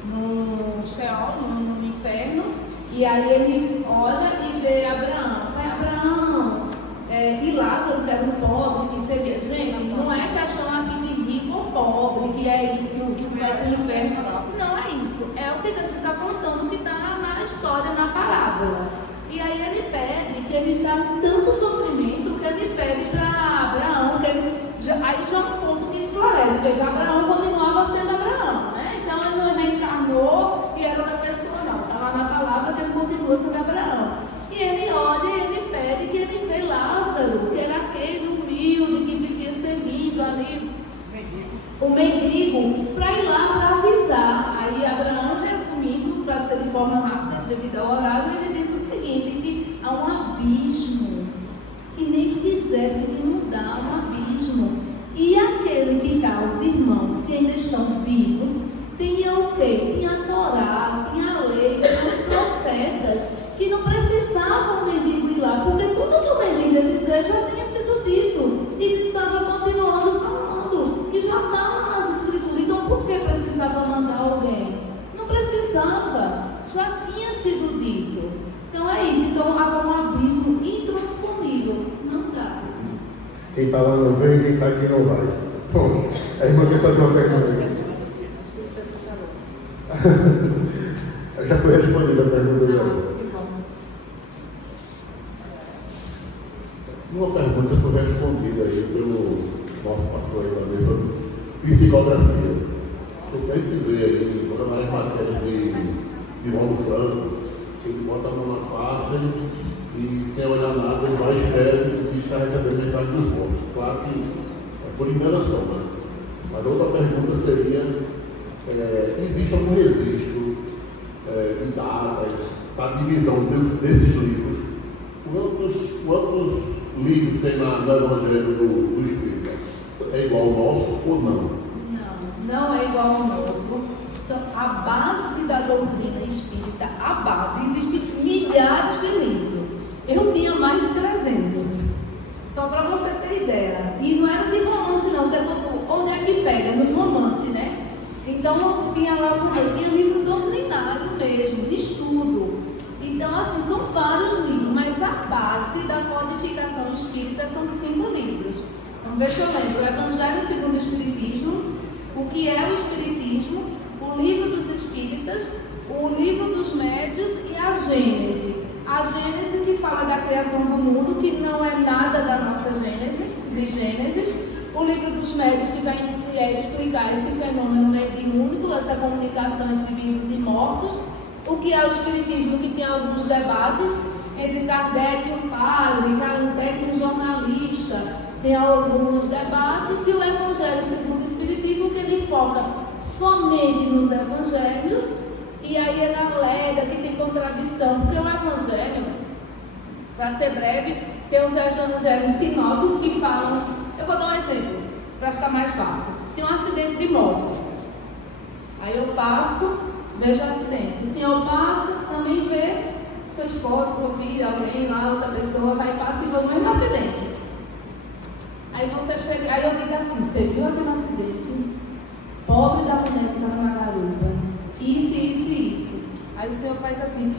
no Sheol, no inferno, e aí ele olha e vê Abraão. Abraão, e Lázaro, que era um pobre, que seria. Gente, não é questão aqui de rico ou pobre, que é isso, que vai para o inferno. Não é isso. É o que Deus está contando, que está na história, na parábola. E aí ele pede, que ele está em tanto sofrimento, que ele pede para Abraão, aí já é um ponto que esclarece. Veja, Abraão continuava sendo Abraão, né? Então ele não reencarnou e era outra pessoa, não. Está lá na palavra que ele continua sendo Abraão. E ele olha e ele pede que ele vê Lázaro, que era aquele humilde que vivia servindo ali, o mendigo, para ir lá para avisar. Aí Abraão, resumindo, para ser de forma rápida, devido ao horário, ele diz o seguinte, que há um abismo, que nem quisesse que não dá um abismo. E aquele que está, os irmãos que ainda estão vivos, tinha o quê? Tinha a Torá, tinha a lei, tinha os profetas, que não precisavam o mendigo ir lá, porque tudo que o mendigo ia dizer já tinha sido dito, e ele estava continuando falando, que já estava nas escrituras. Então por que precisava mandar alguém? Não precisava, já tinha sido dito. Então é isso, então há um abismo intransponível, não dá. Quem está lá não vem, quem está aqui não vai. Bom, a irmã quer fazer uma pergunta aqui. Já foi respondida a pergunta dela. Uma pergunta foi respondida aí pelo nosso pastor aí também sobre psicografia. Porque a gente vê aí, todas as matérias de Romo Franco, ele bota a mão na face e sem olhar nada, ele vai e está recebendo mensagem dos mortos. Claro que é por enganação, né? Mas outra pergunta seria, existe algum registro de datas para divisão desses livros? Quantos livros tem no Evangelho do Espírito? É igual ao nosso ou não? Não é igual ao nosso. A base da doutrina espírita, a base, existem milhares de livros. Eu tinha mais de 300. Só para você ter ideia. E não era de romance não, que onde é que pega? Nos romances, né? Então tinha lá, tinha livro doutrinário mesmo, de estudo. Então assim, são vários livros, mas a base da codificação espírita são 5 livros. Vamos ver se eu lembro. O Evangelho segundo o Espiritismo, o que é o Espiritismo, o Livro dos Espíritas, o Livro dos Médios e a Gênese. A Gênese que fala da criação do mundo, que não é nada da nossa Gênese, de Gênesis. O Livro dos Médios, que vai explicar esse fenômeno mediúnico, essa comunicação entre vivos e mortos. O que é o Espiritismo, que tem alguns debates entre Kardec e um padre, Kardec e um jornalista. Tem alguns debates. E o Evangelho segundo o Espiritismo, que ele foca somente nos Evangelhos. E aí ele alega que tem contradição, porque o Evangelho, para ser breve, tem os Evangelhos sinóticos que falam. Eu vou dar um exemplo, para ficar mais fácil. Tem um acidente de moto. Aí eu passo, vejo o acidente. O senhor passa, também vê seu esposo, seu filho, alguém lá, outra pessoa, vai e passa e vê o mesmo acidente. Aí você chega, aí eu digo assim, você viu aquele acidente? Pobre da mulher que estava na garupa. Isso. Aí o senhor faz assim,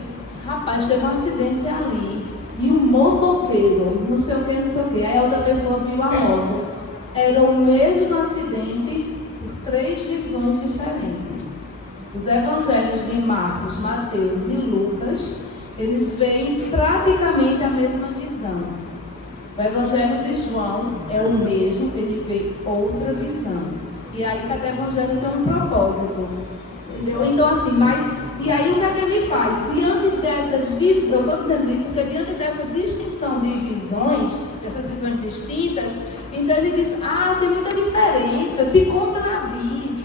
rapaz, teve um acidente ali. E um motoqueiro, não sei o que. Aí a outra pessoa viu a moto. Era o mesmo acidente por 3 visões diferentes. Os evangelhos de Marcos, Mateus e Lucas, eles veem praticamente a mesma visão. O evangelho de João é o mesmo, ele vê outra visão. E aí cada evangelho tem um propósito. Entendeu? Então assim, e aí o que é que ele faz? Diante dessas visões, eu estou dizendo isso porque diante dessa distinção de visões, dessas visões distintas, então ele diz, tem muita diferença, se contradiz.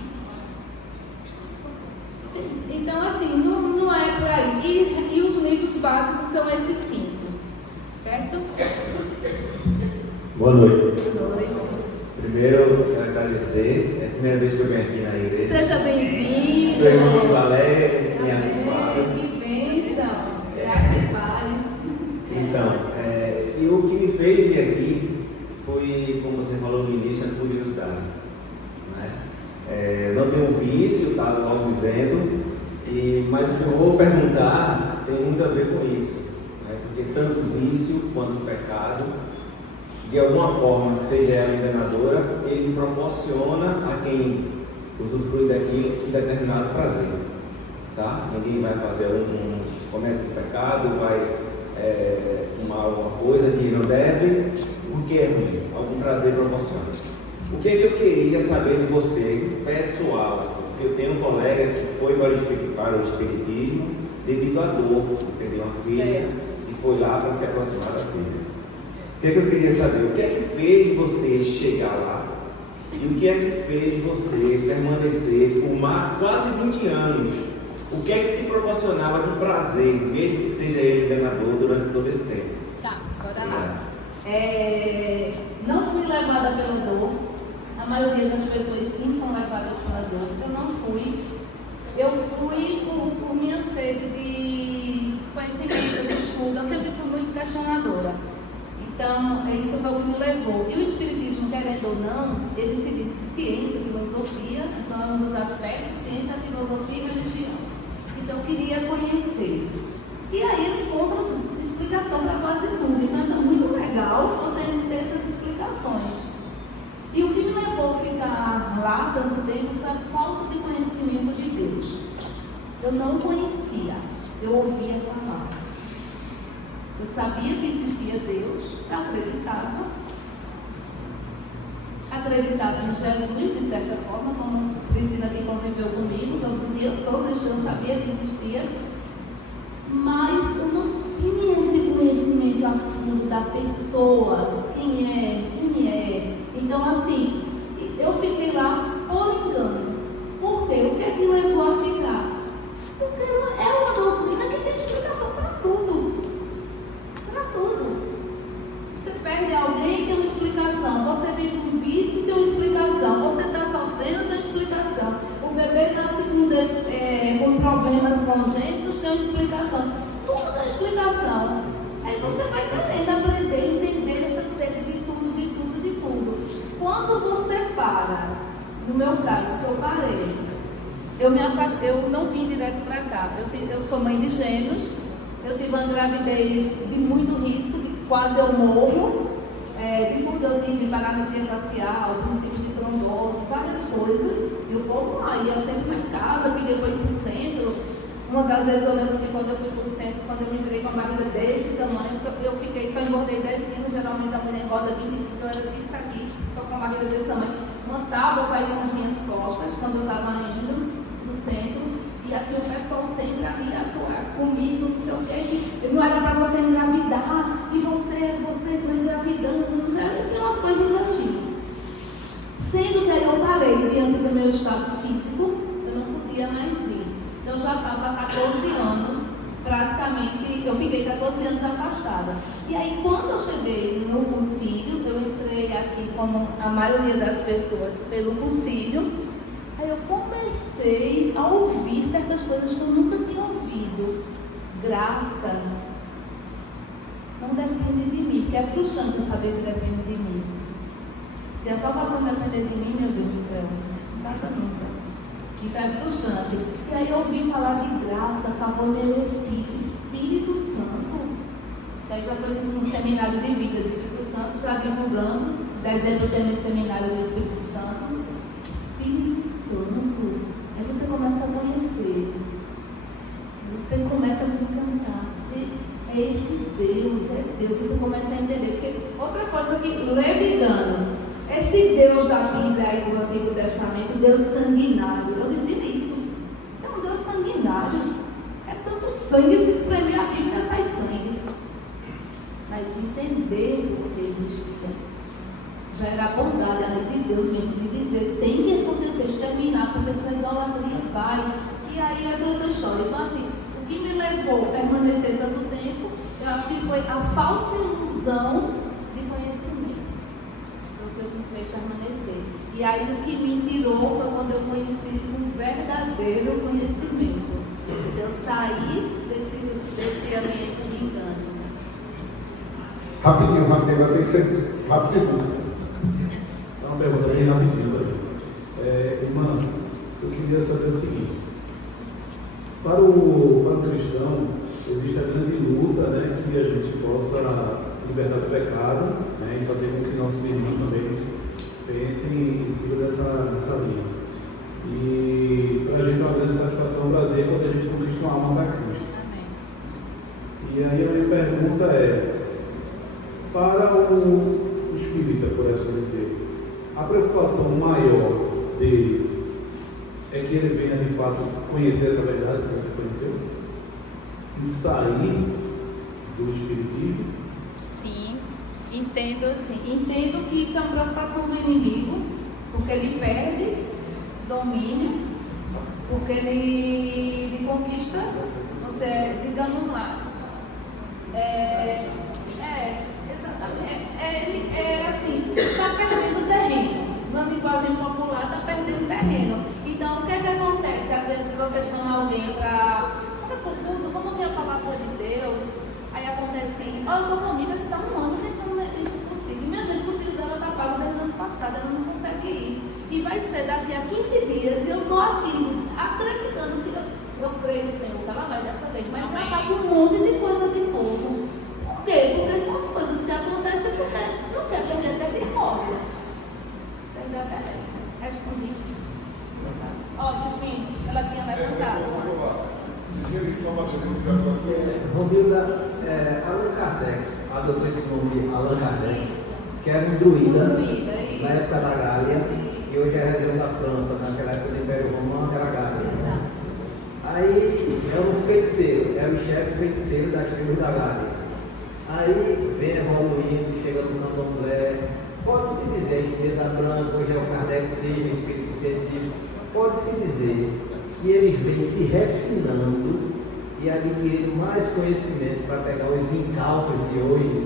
Então assim, não é por aí. E os livros básicos são esses 5, certo? Boa noite. Boa noite. Primeiro, eu quero agradecer. É a primeira vez que eu venho aqui na igreja. Seja bem-vindo. Sou irmão de Valéria, minha amiga. Que bênção. Graças e paz. Então, e o que me fez vir aqui foi, como você falou no início, a curiosidade. Né? Não tenho um vício, tá logo dizendo, mas o que eu vou perguntar tem muito a ver com isso. Né? Porque tanto o vício quanto o pecado, de alguma forma, seja ela enganadora, ele proporciona a quem usufrui daquilo um determinado prazer. Tá? Ninguém vai fazer comete um pecado, vai fumar alguma coisa que não deve, porque é ruim, algum prazer proporciona. O que é que eu queria saber de você, pessoal, assim, porque eu tenho um colega que foi para o espiritismo devido à dor, teve uma filha e foi lá para se aproximar da filha. O que é que eu queria saber? O que é que fez você chegar lá? E o que é que fez você permanecer por quase 20 anos? O que é que te proporcionava de prazer, mesmo que seja ele enganador, durante todo esse tempo? Tá, bora lá. Não fui levada pela dor. A maioria das pessoas sim são levadas pela dor. Eu não fui. Eu fui por minha sede de conhecimento, de estudo. Eu sempre fui muito questionadora. Então, isso foi o que me levou. E o espiritismo, querendo ou não, ele se diz que ciência e filosofia são um dos aspectos, ciência, filosofia e religião. Então, eu queria conhecer. E aí ele encontra explicação para quase tudo. Então, é muito legal você ter essas explicações. E o que me levou a ficar lá tanto tempo foi a falta de conhecimento de Deus. Eu não conhecia, eu ouvia falar. Eu sabia que existia Deus, eu acreditava. Acreditava em Jesus, de certa forma, como Priscila que conviveu comigo, então eu dizia, eu sou cristã, sabia que existia. Mas eu não tinha esse conhecimento a fundo da pessoa, quem é. Então, assim, eu fiquei lá por engano. Por quê? O que é que levou a ficar? Porque é uma doutrina que tem explicação para tudo. Para tudo. Você perde alguém, tem uma explicação. Você vive um vício, tem uma explicação. Você está sofrendo, tem uma explicação. O bebê nasce com problemas congênitos, tem uma explicação. Tudo tem explicação. Aí você vai querendo aprender, entender essa série de tudo. Quando você para, no meu caso, que eu parei, eu não vim direto para cá. Eu sou mãe de gêmeos, eu tive uma gravidez de muito risco, de quase eu morro, de tudo eu tive paralisia facial, princípio de trombose, várias coisas. E o povo lá ia sempre lá em casa, pedia para ir para o centro. Uma das vezes eu lembro que quando eu fui para o centro, quando eu me virei com a barriga desse tamanho, eu fiquei, só engordei 10 quilos, geralmente a mulher engorda 20 quilos, então eu era disso aqui, só com a barriga desse tamanho. Uma tábua para ir nas minhas costas, quando eu estava indo no centro, e assim o pessoal sempre ali atuar comigo, não sei o que, não era para você engravidar, e você foi engravidando, não era, tem umas coisas assim. Sendo que aí eu parei diante do meu estado físico, eu não podia mais ir. Então, eu já estava há 14 anos, praticamente, eu fiquei 14 anos afastada. E aí, quando eu cheguei no concílio, eu entrei aqui, como a maioria das pessoas, pelo concílio, aí eu comecei a ouvir certas coisas que eu nunca tinha ouvido. Graça não depende de mim, porque é frustrante saber que depende de mim. Se a salvação depender de mim, meu Deus do céu, não dá nunca. Então é frustrante. E aí eu ouvi falar de graça, favor merecido, Espírito Santo. E aí já foi no seminário de vida do Espírito Santo, já divulgando. Dezembro tem no seminário do Espírito Santo. Espírito Santo. Aí você começa a conhecer. Você começa a se encantar. É esse Deus, é Deus. Você começa a entender. Porque outra coisa que, levidando, Esse Deus da Bíblia aí do Antigo Testamento, Deus sanguinário, eu dizia isso. Isso é um Deus sanguinário. É tanto sangue, se espremer a Bíblia sai sangue. Mas entender o que existia já era a bondade ali de Deus mesmo, de dizer, tem que acontecer, exterminar, porque essa idolatria vai. E aí é outra história. Então assim, o que me levou a permanecer tanto tempo, eu acho que foi a falsa ilusão de conhecimento. Foi o que me fez permanecer. E aí o que me tirou foi quando eu conheci um verdadeiro conhecimento. Eu saí desse ambiente de engano. Rapidinho, tem que ser rapidinho. Uma pergunta bem rapidinho. Irmã, eu queria saber o seguinte: para o cristão, existe a grande luta, né, que a gente possa se libertar do pecado, né, e fazer com que nossos irmãos também pensem e sigam nessa linha. E para a gente é uma grande satisfação, um prazer, quando a gente conquista uma alma para Cristo. E aí a minha pergunta é: para o espírita, por assim dizer, a preocupação maior dele é que ele venha de fato conhecer essa verdade que você conheceu e sair do espiritismo? Sim, entendo que isso é uma preocupação do inimigo, porque ele perde domínio, porque ele conquista você, digamos lá, exatamente, assim, está perdendo terreno. Na linguagem popular, está perdendo terreno. Então, o que é que acontece? Às vezes você chama alguém para o culto, vamos ver a palavra de Deus. Aí acontece assim: eu estou com uma amiga que está um ano tentando ir para o consigo. Minha gente, o consigo dela está pago desde o ano passado, ela não consegue ir. E vai ser daqui a 15 dias. E eu estou aqui acreditando que eu creio, Senhor, que ela vai dessa vez. Mas já está com um monte de coisa de novo. Por quê? Porque são as coisas que acontecem porque não quer perder território. Respondi. Silvinho, ela tinha levantado. Romilda, Allan Kardec adotou esse nome, Allan Kardec, que era um druida na época da Gália, e hoje é a região da França, naquela época do Império Romano, era a Gália. Aí era um feiticeiro, era o chefe feiticeiro das tribos da Gália. Aí vem evoluindo, chega no candomblé. Pode-se dizer que Mesa Branca, hoje é o Kardec, seja o espírito científico, pode-se dizer que eles vêm se refinando e adquirindo mais conhecimento para pegar os incautos de hoje.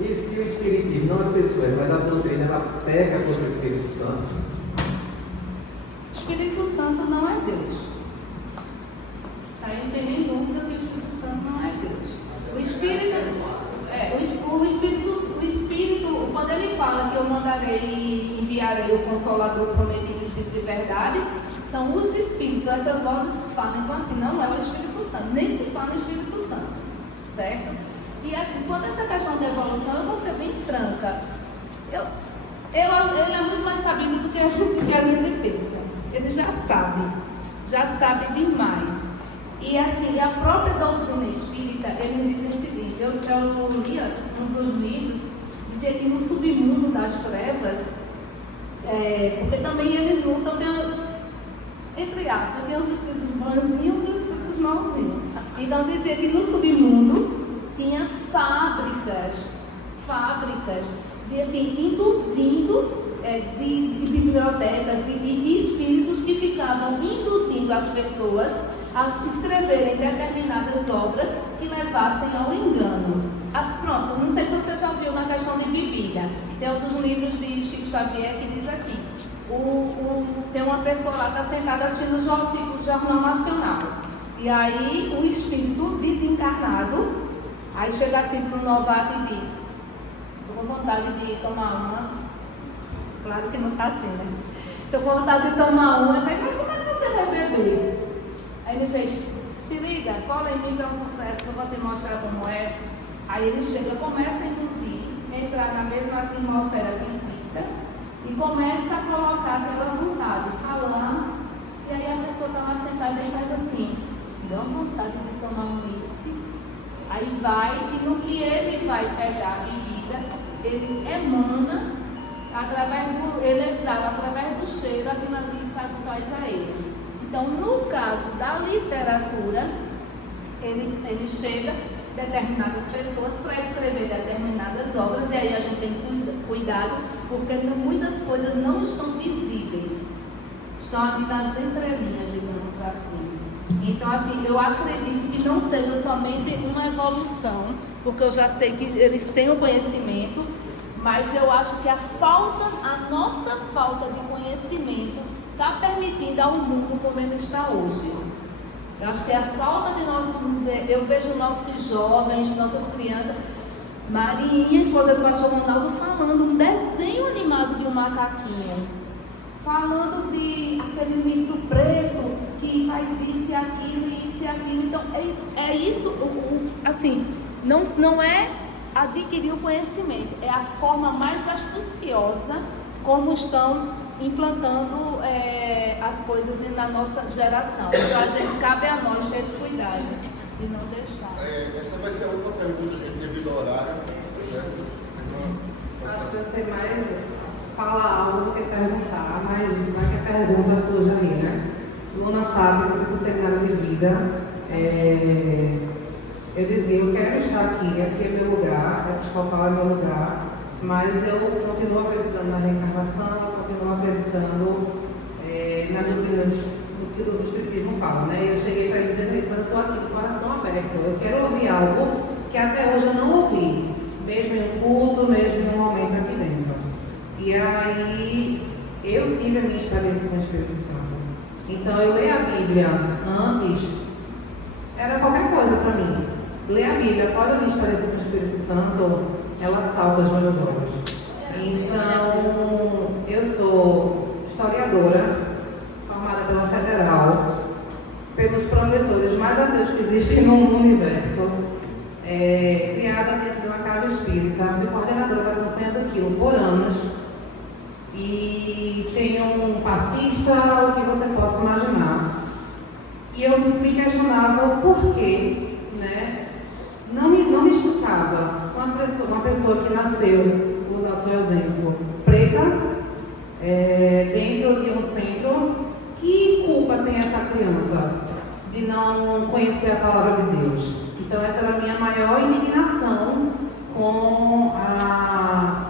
E se o espiritismo, não as pessoas, mas a doutrina, ela pega contra o Espírito Santo? O Espírito Santo não é Deus. Isso aí não tem nem dúvida que o Espírito Santo não é Deus. O Espírito, quando ele fala que eu mandarei, enviarei o Consolador prometido, o Espírito de verdade, são os Espíritos, essas vozes que falam. Então assim, não é o Espírito Santo, nem se fala no Espírito Santo, certo? E assim, quando essa questão da evolução, eu vou ser bem franca, ele é muito mais sabido do que a gente pensa. Ele já sabe demais. E assim, a própria doutrina espírita, ele diz o seguinte: eu lia um dos livros, dizia que no submundo das trevas, porque também ele luta, entre aspas, tem os espíritos bonzinhos e os espíritos malzinhos. Então dizia que no submundo tinha fábricas de assim, induzindo de bibliotecas, de espíritos que ficavam induzindo as pessoas a escreverem determinadas obras que levassem ao engano. Pronto, não sei se você já viu na questão de bebida. Tem outros livros de Chico Xavier que diz assim: tem uma pessoa lá que está sentada assistindo o Jornal Nacional. E aí o espírito desencarnado, aí chega assim para o novato e diz: estou com vontade de tomar uma. Claro que não está assim, né? Estou com vontade de tomar uma. Eu falei: mas como é que você vai beber? Aí ele fez: se liga, cola em mim que é um sucesso, eu vou te mostrar como é. Aí ele chega, começa a induzir, entrar na mesma atmosfera psíquica e começa a colocar aquela vontade, falar, e aí a pessoa está lá sentada e faz assim: dá vontade de tomar um uísque. Aí vai, e no que ele vai pegar a bebida, ele emana ele exala através do cheiro, aquilo ali satisfaz a ele. Então, no caso da literatura, ele chega a determinadas pessoas para escrever determinadas obras, e aí a gente tem cuidado, porque muitas coisas não estão visíveis, estão ali nas entrelinhas, digamos assim. Então, assim, eu acredito que não seja somente uma evolução, porque eu já sei que eles têm o conhecimento, mas eu acho que a nossa falta de conhecimento está permitindo ao mundo como ele está hoje. Eu acho que a falta de eu vejo nossos jovens, nossas crianças, Marinha, esposa do pastor Ronaldo, falando um desenho animado de um macaquinho, falando de aquele livro preto que faz isso e aquilo. Então, é isso, assim, não é adquirir o conhecimento, é a forma mais astuciosa como estão implantando as coisas na nossa geração. Então, cabe a nós ter esse cuidado e não deixar. Essa vai ser a última pergunta, gente, devido ao horário. Acho que você mais fala algo do que perguntar, mas vai que a pergunta surge aí, né? Luna sabe que eu fui pro seminário de vida. Eu dizia, eu quero estar aqui é meu lugar, episcopal é meu lugar, mas eu continuo acreditando na reencarnação, continuo acreditando na doutrina do que o Espiritismo fala, né? Eu cheguei para ele dizendo isso, mas eu estou aqui de coração aberto, eu quero ouvir algo que até hoje eu não ouvi, mesmo em um culto, mesmo em um momento aqui dentro. E aí, eu tive a minha experiência com o Espírito Santo. Então, eu leio a Bíblia antes, era qualquer coisa para mim. Ler a Bíblia após a minha experiência com o Espírito Santo, ela salta os meus olhos. Então, eu sou historiadora, formada pela Federal, pelos professores mais ateus que existem no universo, criada dentro de uma casa espírita, fui coordenadora da campanha do Quilo por anos, e tenho um passista, o que você possa imaginar. E eu me questionava o porquê, né? Não me escutava. Uma pessoa que nasceu, vou usar o seu exemplo, preta, dentro de um centro, que culpa tem essa criança de não conhecer a palavra de Deus? Então essa era a minha maior indignação com a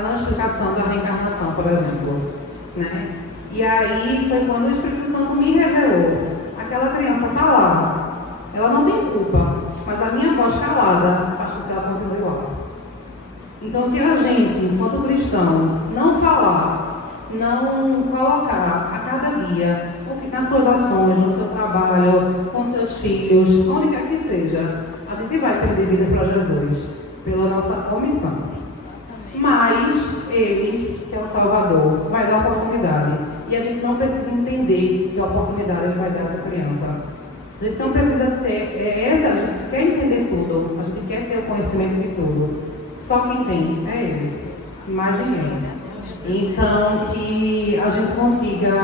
não explicação da reencarnação, por exemplo, né? E aí foi quando o Espírito Santo me revelou. Aquela criança está lá, ela não tem culpa, mas a minha voz calada faz com que ela continue lá. Então, se a gente, enquanto cristão, não falar, não colocar a cada dia, nas suas ações, no seu trabalho, com seus filhos, onde quer que seja, a gente vai perder vida para Jesus, pela nossa omissão. Mas Ele, que é o Salvador, vai dar oportunidade. E a gente não precisa entender que oportunidade Ele vai dar a essa criança. A gente não precisa ter, a gente quer entender tudo, a gente quer ter o conhecimento de tudo. Só quem tem é Ele, mais ninguém. Então, que a gente consiga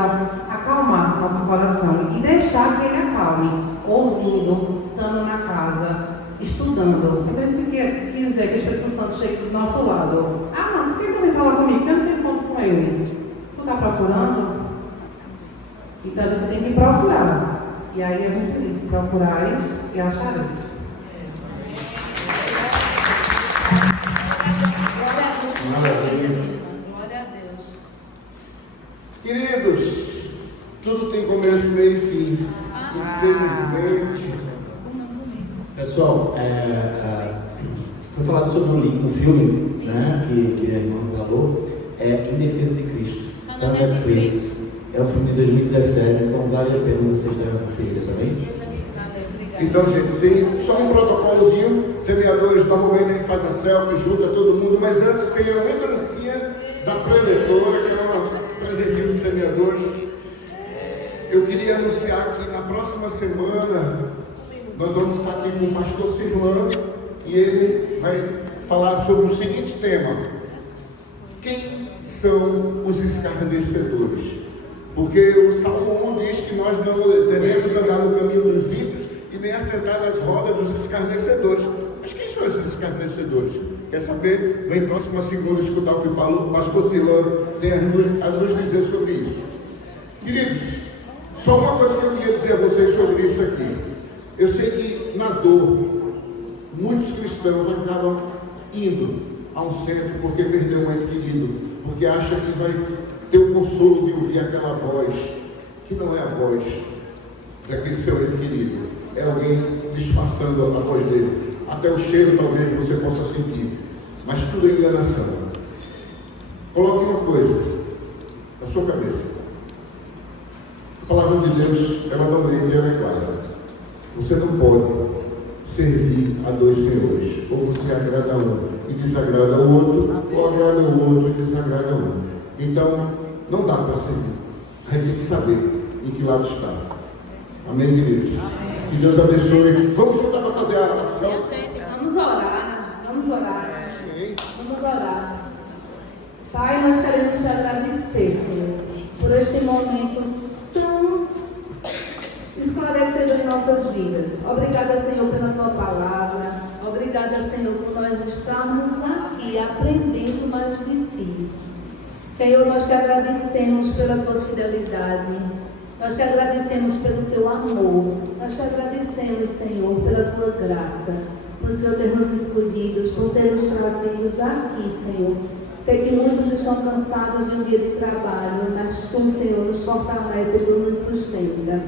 acalmar nosso coração e deixar que Ele acalme, ouvindo, estando na casa, estudando. Se a gente quiser que o Espírito Santo chegue do nosso lado, não, por que não vem falar comigo? Eu não tenho conta com Ele. Tu está procurando? Então a gente tem que procurar. E aí a gente tem que procurar e achareis. Glória a Deus. Queridos, tudo tem começo, meio e fim. Infelizmente. Pessoal, foi falado sobre um filme, né, que a irmã falou, Em Defesa de Cristo, da Netflix. É um filme de 2017, então vale a pena vocês darem uma conferida também. Então, gente, tem só um protocolozinho. Semeadores, normalmente a gente faz a selfie, junta todo mundo, mas antes tem a lembrancinha da preletora, que é uma presentinho dos semeadores. Eu queria anunciar que na próxima semana nós vamos estar aqui com o pastor Silvano e ele vai falar sobre o seguinte tema: quem são os escarnecedores? Porque o Salmo 1 diz que nós não devemos andar no caminho dos ímpios e nem assentar nas rodas dos escarnecedores. Mas quem são esses escarnecedores? Quer saber? Vem próxima segunda escutar o que o pastor Silan tem a nos dizer sobre isso. Queridos, só uma coisa que eu queria dizer a vocês sobre isso aqui. Eu sei que na dor, muitos cristãos acabam indo a um centro porque perdeu um ente querido, porque acha que vai ter o consolo de ouvir aquela voz, que não é a voz daquele seu ente querido, é alguém disfarçando a voz dele. Até o cheiro talvez você possa sentir, mas tudo é enganação. Coloque uma coisa na sua cabeça. A palavra de Deus, ela não vem e ela é clara. Você não pode servir a dois senhores. Ou você agrada um e desagrada o outro, ou agrada o outro e desagrada um. Então, não dá para servir. A gente tem que saber em que lado está. Amém, queridos? Que Deus abençoe. Vamos juntar para fazer a oração. Vamos orar. Vamos orar. Vamos orar. Pai, nós queremos te agradecer, Senhor, por este momento tão esclarecedor em nossas vidas. Obrigada, Senhor, pela tua palavra. Obrigada, Senhor, por nós estarmos aqui aprendendo mais de ti. Senhor, nós te agradecemos pela tua fidelidade. Nós te agradecemos pelo teu amor. Nós te agradecemos, Senhor, pela tua graça, por o Senhor ter nos escolhido, por ter nos trazido aqui, Senhor. Sei que muitos estão cansados de um dia de trabalho, mas tu, Senhor, nos fortalece e tu nos sustenta.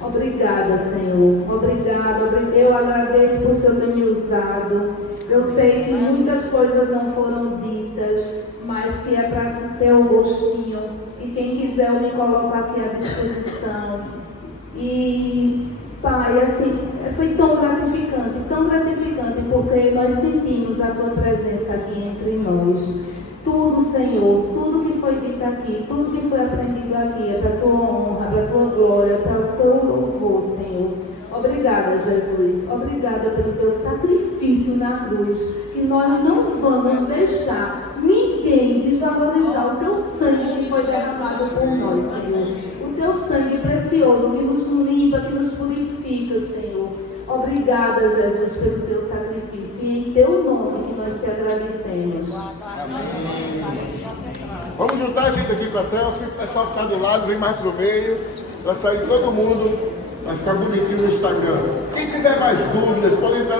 Obrigada, Senhor. Obrigada. Eu agradeço por o Senhor ter me usado. Eu sei que muitas coisas não foram ditas, mas que é para ter um gostinho. E quem quiser eu me coloco aqui à disposição. E, Pai, assim, foi tão gratificante, porque nós sentimos a tua presença aqui entre nós. Tudo, Senhor, tudo que foi dito aqui, tudo que foi aprendido aqui é para a tua honra, para a tua glória, para o teu louvor, Senhor. Obrigada, Jesus. Obrigada pelo teu sacrifício na cruz, que nós não vamos deixar ninguém desvalorizar o teu sangue que foi derramado por nós, Senhor. O teu sangue precioso que nos limpa, que nos purifica, Senhor. Obrigada, Jesus, pelo teu sacrifício. E em teu nome que nós te agradecemos. Vamos juntar a gente aqui para a selfie. O pessoal que está do lado, vem mais para o meio. Vai sair todo mundo. Vai ficar bonitinho no Instagram. Quem tiver mais dúvidas, pode entrar.